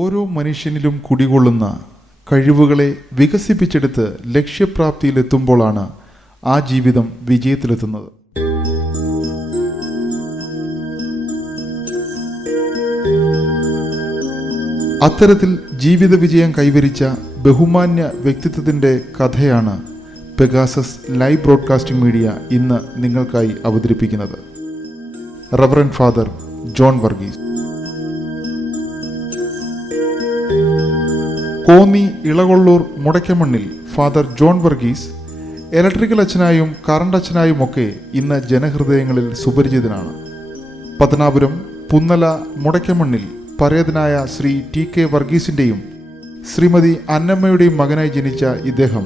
ഓരോ മനുഷ്യനിലും കുടികൊള്ളുന്ന കഴിവുകളെ വികസിപ്പിച്ചെടുത്ത് ലക്ഷ്യപ്രാപ്തിയിലെത്തുമ്പോഴാണ് ആ ജീവിതം വിജയത്തിലെത്തുന്നത്. അത്തരത്തിൽ ജീവിത വിജയം കൈവരിച്ച ബഹുമാന്യ വ്യക്തിത്വത്തിൻ്റെ കഥയാണ് പെഗാസസ് ലൈവ് ബ്രോഡ്കാസ്റ്റിംഗ് മീഡിയ ഇന്ന് നിങ്ങൾക്കായി അവതരിപ്പിക്കുന്നത്. Reverend father John Varghese. Konni Elakollur Mudakkamannil father John Varghese electrical അച്ഛനായും കറണ്ട് അച്ഛനായുമൊക്കെ ഇന്ന് ജനഹൃദയങ്ങളിൽ സുപരിചിതനാണ്. പത്തനാപുരം പുന്നല മുടക്കമണ്ണിൽ പരേതനായ ശ്രീ ടി കെ വർഗീസിൻ്റെയും ശ്രീമതി അന്നമ്മയുടെയും മകനായി ജനിച്ച ഇദ്ദേഹം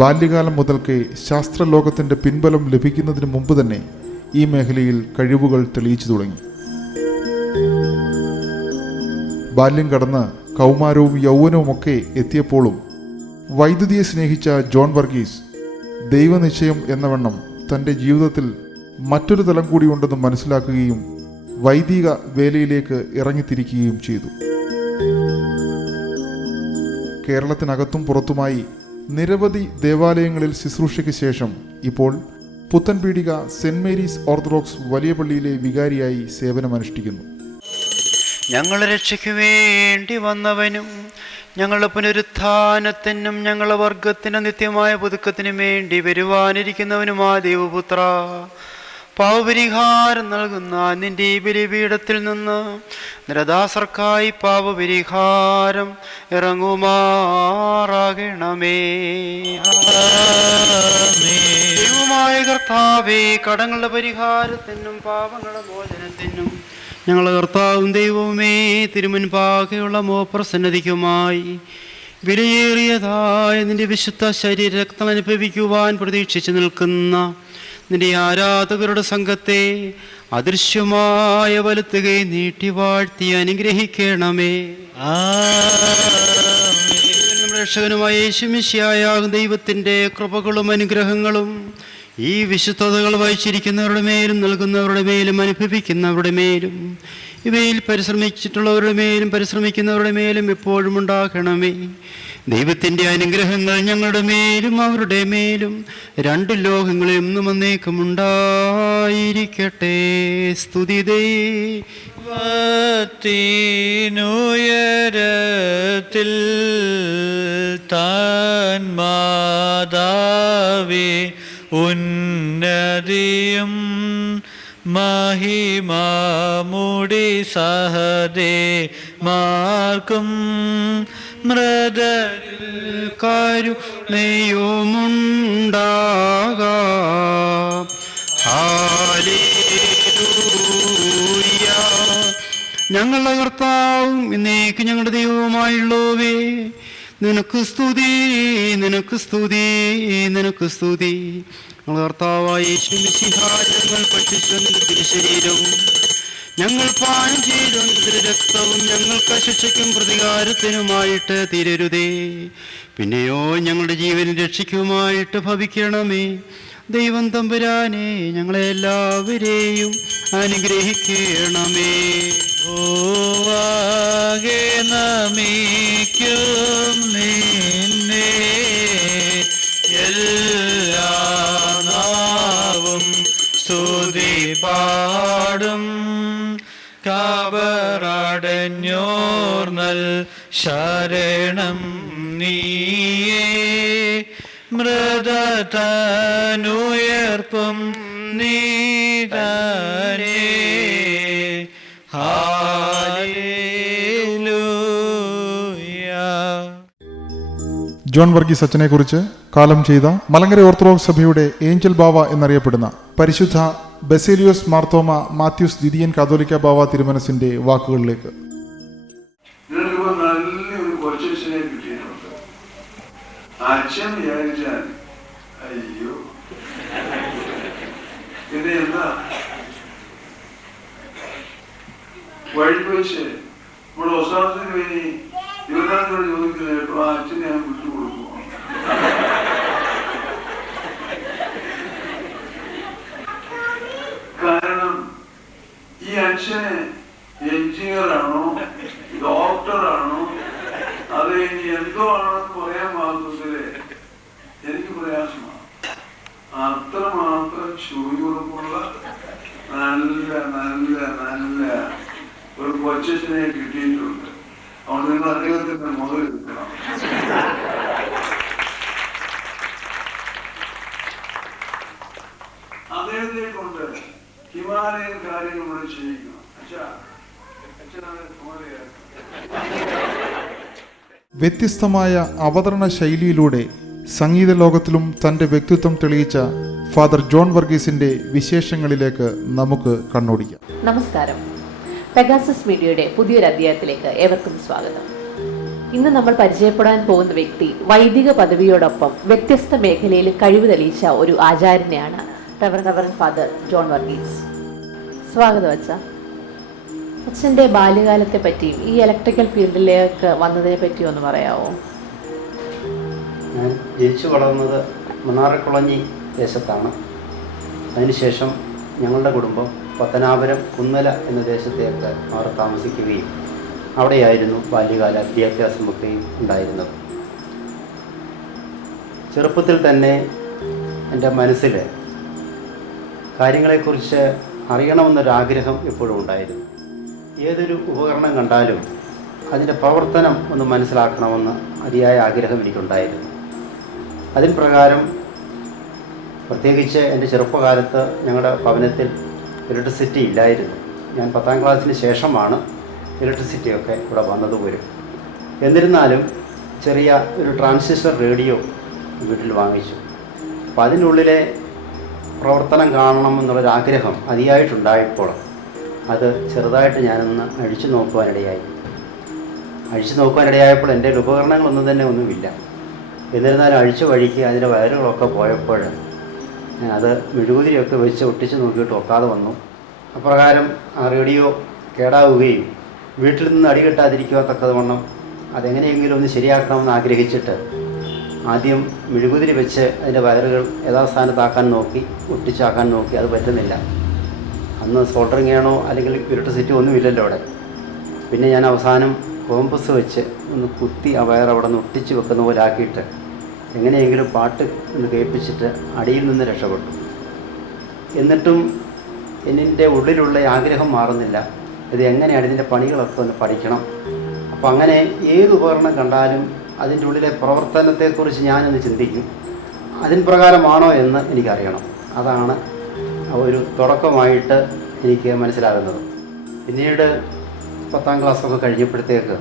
ബാല്യകാലം മുതൽക്കേ ശാസ്ത്രലോകത്തിൻ്റെ പിൻബലം ലഭിക്കുന്നതിന് മുമ്പ് തന്നെ ഈ മേഖലയിൽ കഴിവുകൾ തെളിയിച്ചു തുടങ്ങി. ബാല്യം കടന്ന് കൗമാരവും യൗവനവുമൊക്കെ എത്തിയപ്പോഴും വൈദ്യുതിയെ സ്നേഹിച്ച ജോൺ വർഗീസ് ദൈവനിശ്ചയം എന്നവണ്ണം തൻ്റെ ജീവിതത്തിൽ മറ്റൊരു തലം കൂടി ഉണ്ടെന്ന് മനസ്സിലാക്കുകയും വൈദിക വേലയിലേക്ക് ഇറങ്ങിത്തിരിക്കുകയും ചെയ്തു. കേരളത്തിനകത്തും പുറത്തുമായി നിരവധി ദേവാലയങ്ങളിൽ ശുശ്രൂഷയ്ക്ക് ശേഷം ഇപ്പോൾ പുത്തൻപീടിക സെന്റ് മേരീസ് ഓർത്തഡോക്സ് വലിയ പള്ളിയിലെ വികാരിയായി സേവനമനുഷ്ഠിക്കുന്നു. ഞങ്ങളെ രക്ഷയ്ക്ക് വേണ്ടി വന്നവനും ഞങ്ങളുടെ പുനരുത്ഥാനത്തിനും ഞങ്ങളുടെ വർഗത്തിന് നിത്യമായ പുതുക്കത്തിനും വേണ്ടി വരുവാനിരിക്കുന്നവനുമായ ദൈവപുത്ര, പാവപരിഹാരം നൽകുന്ന നിന്റെ ഈ ബലിപീഠത്തിൽ നിന്ന് നിരദാസർക്കായി പാവപരിഹാരം ഇറങ്ങുമാറാകണമേ. ദൈവമായ കർത്താവേ, കടങ്ങളുടെ പരിഹാരത്തിനും പാപങ്ങളുടെ മോചനത്തിനും ഞങ്ങളുടെ കർത്താവും ദൈവവുമേ, തിരുമുൻപാകെയുള്ള മോപ്രസന്നതിക്കുമായി വിലയേറിയതായ നിന്റെ വിശുദ്ധ ശരീരരക്തം അനുഭവിക്കുവാൻ പ്രതീക്ഷിച്ചു നിൽക്കുന്ന നിന്റെ ആരാധകരുടെ സംഘത്തെ അദൃശ്യമായ വലത്തുകൈ നീട്ടി വാഴ്ത്തി അനുഗ്രഹിക്കണമേ. നമ്മുടെ രക്ഷകനുമായ യേശുമിശിഹായാകും ദൈവത്തിൻ്റെ കൃപകളും അനുഗ്രഹങ്ങളും ഈ വിശുദ്ധതകൾ വഹിച്ചിരിക്കുന്നവരുടെ മേലും നൽകുന്നവരുടെ മേലും അനുഭവിക്കുന്നവരുടെ മേലും ഇവയിൽ പരിശ്രമിച്ചിട്ടുള്ളവരുടെ മേലും പരിശ്രമിക്കുന്നവരുടെ മേലും എപ്പോഴും ഉണ്ടാകണമേ. ദൈവത്തിൻ്റെ അനുഗ്രഹങ്ങൾ ഞങ്ങളുടെ മേലും അവരുടെ മേലും രണ്ട് ലോകങ്ങളിലും എന്നും എന്നേക്കും ഉണ്ടായിരിക്കട്ടെ. സ്തുതി ദൈവത്തിനുയരത്തിൽ താൻ മാതാവേ ഉന്നതിയും മഹിമാമുടി സഹദേ മാർക്കും മൃദരിൽ കരുണയുമുണ്ടാകാം. ഹല്ലേലൂയ. ഞങ്ങളുടെ കർത്താവും എന്നേക്കും ഞങ്ങളുടെ ദൈവവുമായുള്ളവേ, നിനക്ക് സ്തുതി, നിനക്ക് സ്തുതി, നിനക്ക് സ്തുതി. ഞങ്ങളുടെ കർത്താവായ യേശുമിശിഹാ, ഞങ്ങൾ പഠിച്ച തിരുശരീരവും ഞങ്ങൾ പാനം ചെയ്ത രക്തവും ഞങ്ങൾക്ക് ശിക്ഷയ്ക്കും പ്രതികാരത്തിനുമായിട്ട് തീരരുതേ, പിന്നെയോ ഞങ്ങളുടെ ജീവനും രക്ഷിക്കുമായിട്ട് ഭവിക്കണമേ. ദൈവം തമ്പുരാനെ, ഞങ്ങളെ എല്ലാവരെയും അനുഗ്രഹിക്കണമേ. ഓവാകെ നമിക്കും നിന്നെ എല്ലാ നാവും സ്തുതി പാടും. കാവറടഞ്ഞോർന്നൽ ശരണം നീയേ, മൃതനുയർപ്പും നീതാനേ. ജോൺ വർഗീസ് അച്ഛനെ കുറിച്ച് കാലം ചെയ്ത മലങ്കര ഓർത്തഡോക്സ് സഭയുടെ ഏഞ്ചൽ ബാവ എന്നറിയപ്പെടുന്ന പരിശുദ്ധ ബസേലിയോസ് മാർത്തോമ മാത്യൂസ് ദിദിയൻ കാതോലിക്ക ബാവ തിരുമനസിന്റെ വാക്കുകളിലേക്ക്. നല്ലൊരു കൊച്ചനെ കിട്ടിയിട്ടുണ്ട്. അച്ഛൻ വിചാരിച്ചാൽ അയ്യോ പിന്നെ എന്താ വഴിപോയിച്ച് നമ്മുടെ ഒസാമത്തിന് വേണ്ടി ഇരുപതാം ചോദിക്കുന്നത് കേട്ടോ, ആ അച്ഛനെ ഞാൻ വിട്ടുകൊടുക്കും. മനുഷ്യന് എഞ്ചിനീയറാണോ ഡോക്ടറാണോ അത് ഇനി എന്തോ ആണെന്ന് പറയാൻ മാത്രത്തില് എനിക്ക് പ്രയാസമാണ്. അത്രമാത്രം ചുറുചുറുക്കുള്ള നല്ല നല്ല നല്ല ഒരു കൊച്ചനെ കിട്ടിയിട്ടുണ്ട്. അതുകൊണ്ട് നിങ്ങൾ അദ്ദേഹത്തിന്റെ മുതൽ എടുക്കണം. അദ്ദേഹത്തെ കൊണ്ട് ഹിമാലയൻ കാര്യങ്ങൾ നമ്മൾ ചെയ്യിക്കണം. അച്ഛനാണ് ഹിമാലയ. വ്യത്യസ്തമായ അവതരണ ശൈലിയിലൂടെ സംഗീത ലോകത്തിലും തൻ്റെ വ്യക്തിത്വം തെളിയിച്ച ഫാദർ ജോൺ വർഗീസിൻ്റെ വിശേഷങ്ങളിലേക്ക് നമുക്ക് കണ്ണോടിക്കാം. നമസ്കാരം. പെഗാസസ് മീഡിയയുടെ പുതിയൊരു അധ്യായത്തിലേക്ക് ഏവർക്കും സ്വാഗതം. ഇന്ന് നമ്മൾ പരിചയപ്പെടാൻ പോകുന്ന വ്യക്തി വൈദിക പദവിയോടൊപ്പം വ്യത്യസ്ത മേഖലയിൽ കഴിവ് തെളിയിച്ച ഒരു ആചാര്യനെയാണ് റവറൻ ഫാദർ ജോൺ വർഗീസ്. സ്വാഗതം അച്ഛ. അച്ഛൻ്റെ ബാല്യകാലത്തെ പറ്റിയും ഈ ഇലക്ട്രിക്കൽ ഫീൽഡിലേക്ക് വന്നതിനെ പറ്റിയും ഒന്ന് പറയാമോ? ഞാൻ ജനിച്ചു വളർന്നത് മണ്ണാറക്കുളഞ്ഞി ദേശത്താണ്. അതിനുശേഷം ഞങ്ങളുടെ കുടുംബം പത്തനാപുരം കുന്നല എന്ന ദേശത്തേക്ക് മാറി താമസിക്കുകയും അവിടെയായിരുന്നു ബാല്യകാല വിദ്യാഭ്യാസമൊക്കെ ഉണ്ടായിരുന്നത്. ചെറുപ്പത്തിൽ തന്നെ എൻ്റെ മനസ്സിൽ കാര്യങ്ങളെക്കുറിച്ച് അറിയണമെന്നൊരാഗ്രഹം എപ്പോഴും ഉണ്ടായിരുന്നു. ഏതൊരു ഉപകരണം കണ്ടാലും അതിൻ്റെ പ്രവർത്തനം ഒന്ന് മനസ്സിലാക്കണമെന്ന് അതിയായ ആഗ്രഹം എനിക്കുണ്ടായിരുന്നു. അതിന് പ്രകാരം പ്രത്യേകിച്ച് എൻ്റെ ചെറുപ്പകാലത്ത് ഞങ്ങളുടെ ഭവനത്തിൽ ഇലക്ട്രിസിറ്റി ഇല്ലായിരുന്നു. ഞാൻ 10ാം ക്ലാസ്സിന് ശേഷമാണ് ഇലക്ട്രിസിറ്റിയൊക്കെ ഇവിടെ വന്നത് പോലും. എന്നിരുന്നാലും ചെറിയ ഒരു ട്രാൻസിസ്റ്റർ റേഡിയോ വീട്ടിൽ വാങ്ങിച്ചു. അപ്പോൾ അതിനുള്ളിലെ പ്രവർത്തനം കാണണം എന്നുള്ളൊരാഗ്രഹം അതിയായിട്ടുണ്ടായപ്പോൾ അത് ചെറുതായിട്ട് ഞാനൊന്ന് അഴിച്ചു നോക്കുവാനിടയായപ്പോൾ എൻ്റെ ഉപകരണങ്ങളൊന്നും തന്നെ ഒന്നുമില്ല. എന്നിരുന്നാലും അഴിച്ചു വഴിക്ക് അതിൻ്റെ വയറുകളൊക്കെ പോയപ്പോൾ അത് മെഴുകുതിരിയൊക്കെ വെച്ച് ഒട്ടിച്ച് നോക്കിയിട്ട് ഒക്കാതെ വന്നു. അപ്രകാരം ആ റേഡിയോ കേടാവുകയും വീട്ടിൽ നിന്ന് അടികിട്ടാതിരിക്കുവാൻ തക്കതുവണ്ണം അതെങ്ങനെയെങ്കിലും ഒന്ന് ശരിയാക്കണമെന്ന് ആഗ്രഹിച്ചിട്ട് ആദ്യം മെഴുകുതിരി വെച്ച് അതിൻ്റെ വയറുകൾ യഥാസ്ഥാനത്താക്കാൻ നോക്കി, ഒട്ടിച്ചാക്കാൻ നോക്കി. അത് പറ്റുന്നില്ല. അന്ന് സോൾഡറിങ് ആണോ അല്ലെങ്കിൽ ഇലക്ട്രിസിറ്റി ഒന്നുമില്ലല്ലോ അവിടെ. പിന്നെ ഞാൻ അവസാനം കോമ്പസ് വെച്ച് ഒന്ന് കുത്തി ആ വയർ അവിടെ നിന്ന് ഒട്ടിച്ച് വെക്കുന്ന പോലെ ആക്കിയിട്ട് എങ്ങനെയെങ്കിലും പാട്ട് ഒന്ന് കേൾപ്പിച്ചിട്ട് അടിയിൽ നിന്ന് രക്ഷപ്പെട്ടു. എന്നിട്ടും എൻ്റെ ഉള്ളിലുള്ള ആഗ്രഹം മാറുന്നില്ല. ഇത് എങ്ങനെയാണ് ഇതിൻ്റെ പണികളൊക്കെ ഒന്ന് പഠിക്കണം. അപ്പോൾ അങ്ങനെ ഏത് ഉപകരണം കണ്ടാലും അതിൻ്റെ ഉള്ളിലെ പ്രവർത്തനത്തെക്കുറിച്ച് ഞാനൊന്ന് ചിന്തിക്കും. അതിന് പ്രകാരമാണോ എന്ന് എനിക്കറിയണം. അതാണ് ഒരു തുടക്കമായിട്ട് എനിക്ക് മനസ്സിലാകുന്നത്. പിന്നീട് 10ാം ക്ലാസ്സൊക്കെ കഴിഞ്ഞപ്പോഴത്തേക്ക്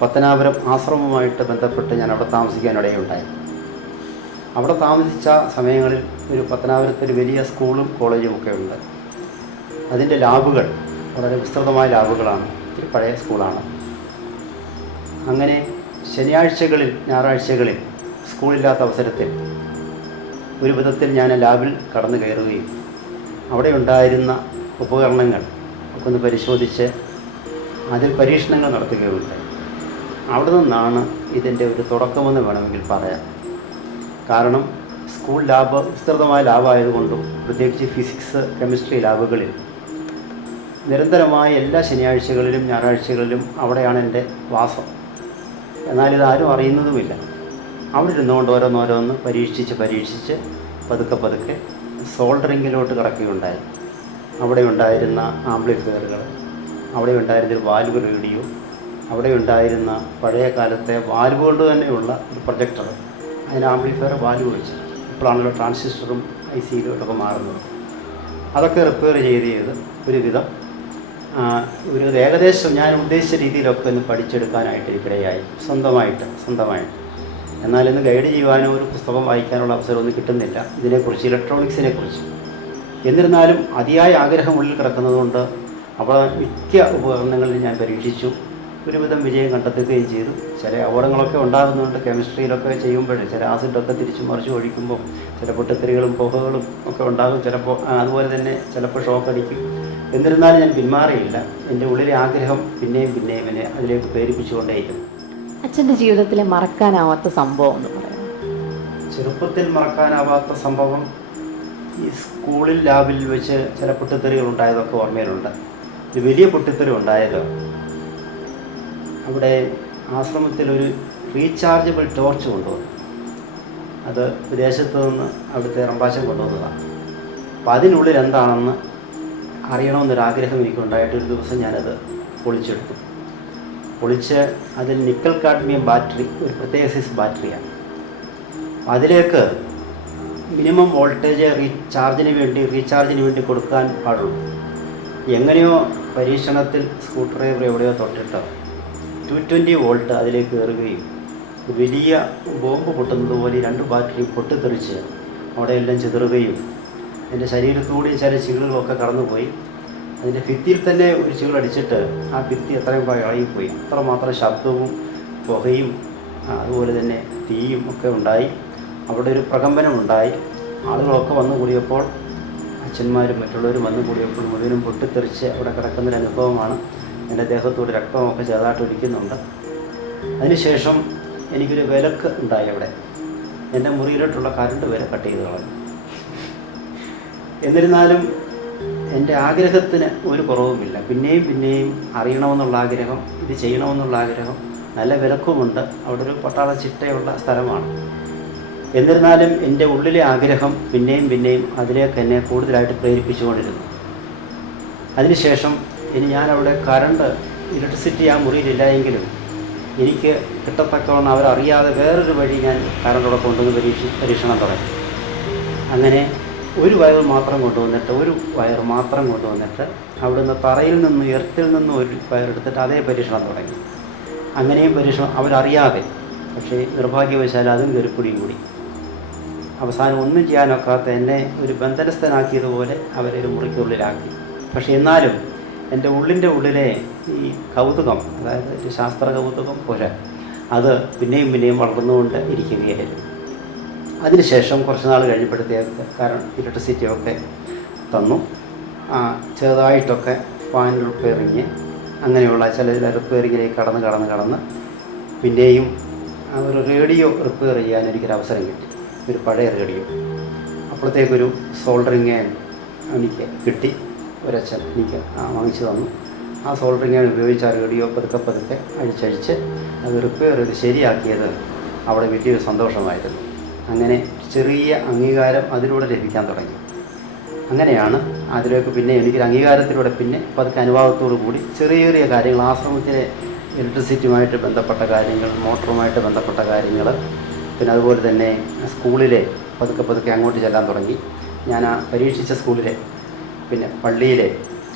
പത്തനാപുരം ആശ്രമവുമായിട്ട് ബന്ധപ്പെട്ട് ഞാൻ അവിടെ താമസിക്കാനിടയുണ്ടായി. അവിടെ താമസിച്ച സമയങ്ങളിൽ ഒരു പത്തനാപുരത്തൊരു വലിയ സ്കൂളും കോളേജും ഒക്കെ ഉണ്ട്. അതിൻ്റെ ലാബുകൾ വളരെ വിസ്തൃതമായ ലാബുകളാണ്. ഇത്തിരി പഴയ സ്കൂളാണ്. അങ്ങനെ ശനിയാഴ്ചകളിൽ ഞായറാഴ്ചകളിൽ സ്കൂളില്ലാത്ത അവസരത്തിൽ ഒരു വിധത്തിൽ ഞാൻ ലാബിൽ കടന്നു കയറുകയും അവിടെ ഉണ്ടായിരുന്ന ഉപകരണങ്ങൾ ഒക്കെ ഒന്ന് പരിശോധിച്ച് അതിൽ പരീക്ഷണങ്ങൾ നടത്തുകയുണ്ടായി. അവിടെ നിന്നാണ് ഇതിൻ്റെ ഒരു തുടക്കമെന്ന് വേണമെങ്കിൽ പറയാം. കാരണം സ്കൂൾ ലാബ് വിസ്തൃതമായ ലാബായതുകൊണ്ടും പ്രത്യേകിച്ച് ഫിസിക്സ്, കെമിസ്ട്രി ലാബുകളിൽ നിരന്തരമായ എല്ലാ ശനിയാഴ്ചകളിലും ഞായറാഴ്ചകളിലും അവിടെയാണ് എൻ്റെ വാസം. എന്നാൽ ഇതാരും അറിയുന്നതുമില്ല. അവിടെ ഇരുന്നുകൊണ്ട് ഓരോന്നോരോന്ന് പരീക്ഷിച്ച് പതുക്കെ സോൾഡറിങ്ങിലോട്ട് കടക്കുകയുണ്ടായി. അവിടെ ഉണ്ടായിരുന്ന ആംപ്ലിഫയറുകൾ, അവിടെ ഉണ്ടായിരുന്നൊരു വാൽവ് റേഡിയോ, അവിടെ ഉണ്ടായിരുന്ന പഴയ കാലത്തെ വാൽവ് കൊണ്ട് തന്നെയുള്ള ഒരു പ്രൊജക്ടർ, അതിന് ആംപ്ലിഫയർ വാൽവ് വെച്ച്. ഇപ്പോഴാണല്ലോ ട്രാൻസിസ്റ്ററും IC-യിലോട്ടൊക്കെ മാറുന്നത്. അതൊക്കെ റിപ്പയർ ചെയ്ത് ഒരുവിധം ഒരു ഏകദേശം ഞാൻ ഉദ്ദേശിച്ച രീതിയിലൊക്കെ ഒന്ന് പഠിച്ചെടുക്കാനായിട്ട് എനിക്കിടയായി. സ്വന്തമായിട്ട്. എന്നാൽ ഇന്ന് ഗൈഡ് ചെയ്യുവാനോ ഒരു പുസ്തകം വായിക്കാനുള്ള അവസരമൊന്നും കിട്ടുന്നില്ല ഇതിനെക്കുറിച്ച്, ഇലക്ട്രോണിക്സിനെ കുറിച്ച്. എന്നിരുന്നാലും അതിയായ ആഗ്രഹം ഉള്ളിൽ കിടക്കുന്നതുകൊണ്ട് അപ്പോൾ മിക്ക ഉപകരണങ്ങളിൽ ഞാൻ പരീക്ഷിച്ചു. ഒരുവിധം വിജയം കണ്ടെത്തുകയും ചെയ്തു. ചില അപകടങ്ങളൊക്കെ ഉണ്ടാകുന്നുണ്ട്. കെമിസ്ട്രിയിലൊക്കെ ചെയ്യുമ്പോൾ ചില ആസിഡൊക്കെ തിരിച്ചു മറിച്ച് ഒഴിക്കുമ്പോൾ ചില പൊട്ടിത്തെറികളും പുകകളും ഒക്കെ ഉണ്ടാകും. ചിലപ്പോൾ അതുപോലെ തന്നെ ചിലപ്പോൾ ഷോക്ക് അടിക്കും. എന്നിരുന്നാലും ഞാൻ പിന്മാറിയില്ല. എൻ്റെ ഉള്ളിലെ ആഗ്രഹം പിന്നെയും എന്നെ അതിലേക്ക് പ്രേരിപ്പിച്ചുകൊണ്ടേയിരുന്നു. അച്ഛൻ്റെ ജീവിതത്തിലെ മറക്കാനാവാത്ത സംഭവം എന്ന് പറയാം. ചെറുപ്പത്തിൽ മറക്കാനാവാത്ത സംഭവം ഈ സ്കൂളിൽ ലാബിൽ വെച്ച് ചില പൊട്ടിത്തെറികൾ ഉണ്ടായതൊക്കെ ഓർമ്മയിലുണ്ട്. ഒരു വലിയ പൊട്ടിത്തെറി ഉണ്ടായത് അവിടെ ആശ്രമത്തിലൊരു റീചാർജബിൾ ടോർച്ച് കൊണ്ടുവന്നു. അത് വിദേശത്ത് നിന്ന് അവിടുത്തെ റമ്പാശം കൊണ്ടുവന്നതാണ്. അപ്പോൾ അതിനുള്ളിൽ എന്താണെന്ന് അറിയണമെന്നൊരാഗ്രഹം എനിക്കുണ്ടായിട്ട് ഒരു ദിവസം ഞാനത് പൊളിച്ചെടുത്തു. പൊളിച്ച് അതിൽ നിക്കൽ കാഡ്മിയം ബാറ്ററി, ഒരു പ്രത്യേക സൈസ് ബാറ്ററിയാണ്. അതിലേക്ക് മിനിമം വോൾട്ടേജ് റീചാർജിന് വേണ്ടി കൊടുക്കാൻ പാടുള്ളൂ. എങ്ങനെയോ പരീക്ഷണത്തിൽ സ്ക്രൂ ഡ്രൈവർ എവിടെയോ തൊട്ടിട്ട് 220 വോൾട്ട് അതിലേക്ക് കയറുകയും വലിയ ബോംബ് പൊട്ടുന്നത് പോലെ 2 ബാറ്ററി പൊട്ടിത്തെറിച്ച് അവിടെയെല്ലാം ചിതറുകയും എൻ്റെ ശരീരത്തോടെ ചില ചികളുകളൊക്കെ കടന്നുപോയി. അതിൻ്റെ ഭിത്തിയിൽ തന്നെ ഒരു ചികളടിച്ചിട്ട് ആ ഭിത്തി എത്രയും ഇളകിപ്പോയി. അത്രമാത്രം ശബ്ദവും പുകയും അതുപോലെ തന്നെ തീയും ഒക്കെ ഉണ്ടായി. അവിടെ ഒരു പ്രകമ്പനമുണ്ടായി. ആളുകളൊക്കെ വന്നു കൂടിയപ്പോൾ, അച്ഛന്മാരും മറ്റുള്ളവരും വന്നു കൂടിയപ്പോൾ മുഴുവനും പൊട്ടിത്തെറിച്ച് അവിടെ കിടക്കുന്നൊരു അനുഭവമാണ്. എൻ്റെ ദേഹത്തോട് രക്തമൊക്കെ ചെറുതായിട്ട് ഒലിക്കുന്നുണ്ട്. അതിനുശേഷം എനിക്കൊരു വിലക്ക് ഉണ്ടായി. അവിടെ എൻ്റെ മുറിയിലോട്ടുള്ള കറണ്ട് വരെ കട്ട് ചെയ്ത് കളഞ്ഞു. എന്നിരുന്നാലും എൻ്റെ ആഗ്രഹത്തിന് ഒരു കുറവുമില്ല. പിന്നെയും അറിയണമെന്നുള്ള ആഗ്രഹം, ഇത് ചെയ്യണമെന്നുള്ള ആഗ്രഹം, നല്ല വിലക്കുമുണ്ട്. അവിടെ ഒരു പട്ടാള ചിട്ടയുള്ള സ്ഥലമാണ്. എന്നിരുന്നാലും എൻ്റെ ഉള്ളിലെ ആഗ്രഹം പിന്നെയും അതിലേക്ക് എന്നെ കൂടുതലായിട്ട് പ്രേരിപ്പിച്ചുകൊണ്ടിരുന്നു. അതിനുശേഷം ഇനി ഞാനവിടെ ഇലക്ട്രിസിറ്റി ആ മുറിയിലില്ല എങ്കിലും എനിക്ക് കിട്ടത്തക്കവണ്ണം അവരറിയാതെ വേറൊരു വഴി ഞാൻ കറണ്ടോടെ കൊണ്ടുവന്ന് പരീക്ഷണം തുടങ്ങി. അങ്ങനെ ഒരു വയർ മാത്രം കൊണ്ടുവന്നിട്ട് അവിടുന്ന് തറയിൽ നിന്ന് എർത്തിൽ നിന്ന് ഒരു വയറെടുത്തിട്ട് അതേ പരീക്ഷണം തുടങ്ങി. അങ്ങനെയും പരീക്ഷണം അവരറിയാതെ, പക്ഷേ നിർഭാഗ്യവശാൽ അതും കയറിപ്പിടിയും കൂടി. അവസാനം ഒന്നും ചെയ്യാനൊക്കാത്ത എന്നെ ഒരു ബന്ധനസ്ഥനാക്കിയതുപോലെ അവരൊരു മുറിക്കുള്ളിലാക്കി. പക്ഷേ എന്നാലും എൻ്റെ ഉള്ളിലെ ഈ കൗതുകം, അതായത് ഒരു ശാസ്ത്ര കൗതുകം പോലെ, അത് പിന്നെയും വളർന്നുകൊണ്ട് ഇരിക്കുകയായിരുന്നു. അതിനുശേഷം കുറച്ച് നാൾ കഴിഞ്ഞപ്പോഴത്തേക്ക് കാരണം ഇലക്ട്രിസിറ്റിയൊക്കെ തന്നു. ചെറുതായിട്ടൊക്കെ ഫാൻ റിപ്പയറിങ്, അങ്ങനെയുള്ള ചില റിപ്പയറിങ്ങിലേക്ക് കടന്ന് പിന്നെയും ഒരു റേഡിയോ റിപ്പയർ ചെയ്യാൻ എനിക്കൊരവസരം കിട്ടി. ഒരു പഴയ റേഡിയോ. അപ്പോഴത്തേക്കൊരു സോൾഡറിങ് എനിക്ക് കിട്ടി. ഒരച്ഛൻ എനിക്ക് വാങ്ങിച്ചു തന്നു. ആ സോൾഡറിങ് ഉപയോഗിച്ച് ആ റേഡിയോ പതുക്കെ അഴിച്ചഴിച്ച് അത് റിപ്പയർ ചെയ്ത് ശരിയാക്കിയത് അവിടെ വലിയൊരു സന്തോഷമായിരുന്നു. അങ്ങനെ ചെറിയ അംഗീകാരം അതിലൂടെ ലഭിക്കാൻ തുടങ്ങി. അങ്ങനെയാണ് അതിലേക്ക് പിന്നെ എനിക്കൊരു അംഗീകാരത്തിലൂടെ പിന്നെ പതുക്കെ അനുഭവത്തോടു കൂടി ചെറിയ കാര്യങ്ങൾ, ആശ്രമത്തിലെ ഇലക്ട്രിസിറ്റിയുമായിട്ട് ബന്ധപ്പെട്ട കാര്യങ്ങൾ, മോട്ടറുമായിട്ട് ബന്ധപ്പെട്ട കാര്യങ്ങൾ, പിന്നെ അതുപോലെ തന്നെ സ്കൂളിലെ പതുക്കെ അങ്ങോട്ട് ചെല്ലാൻ തുടങ്ങി. ഞാൻ ആ പരീക്ഷിച്ച സ്കൂളിലെ പിന്നെ പള്ളിയിലെ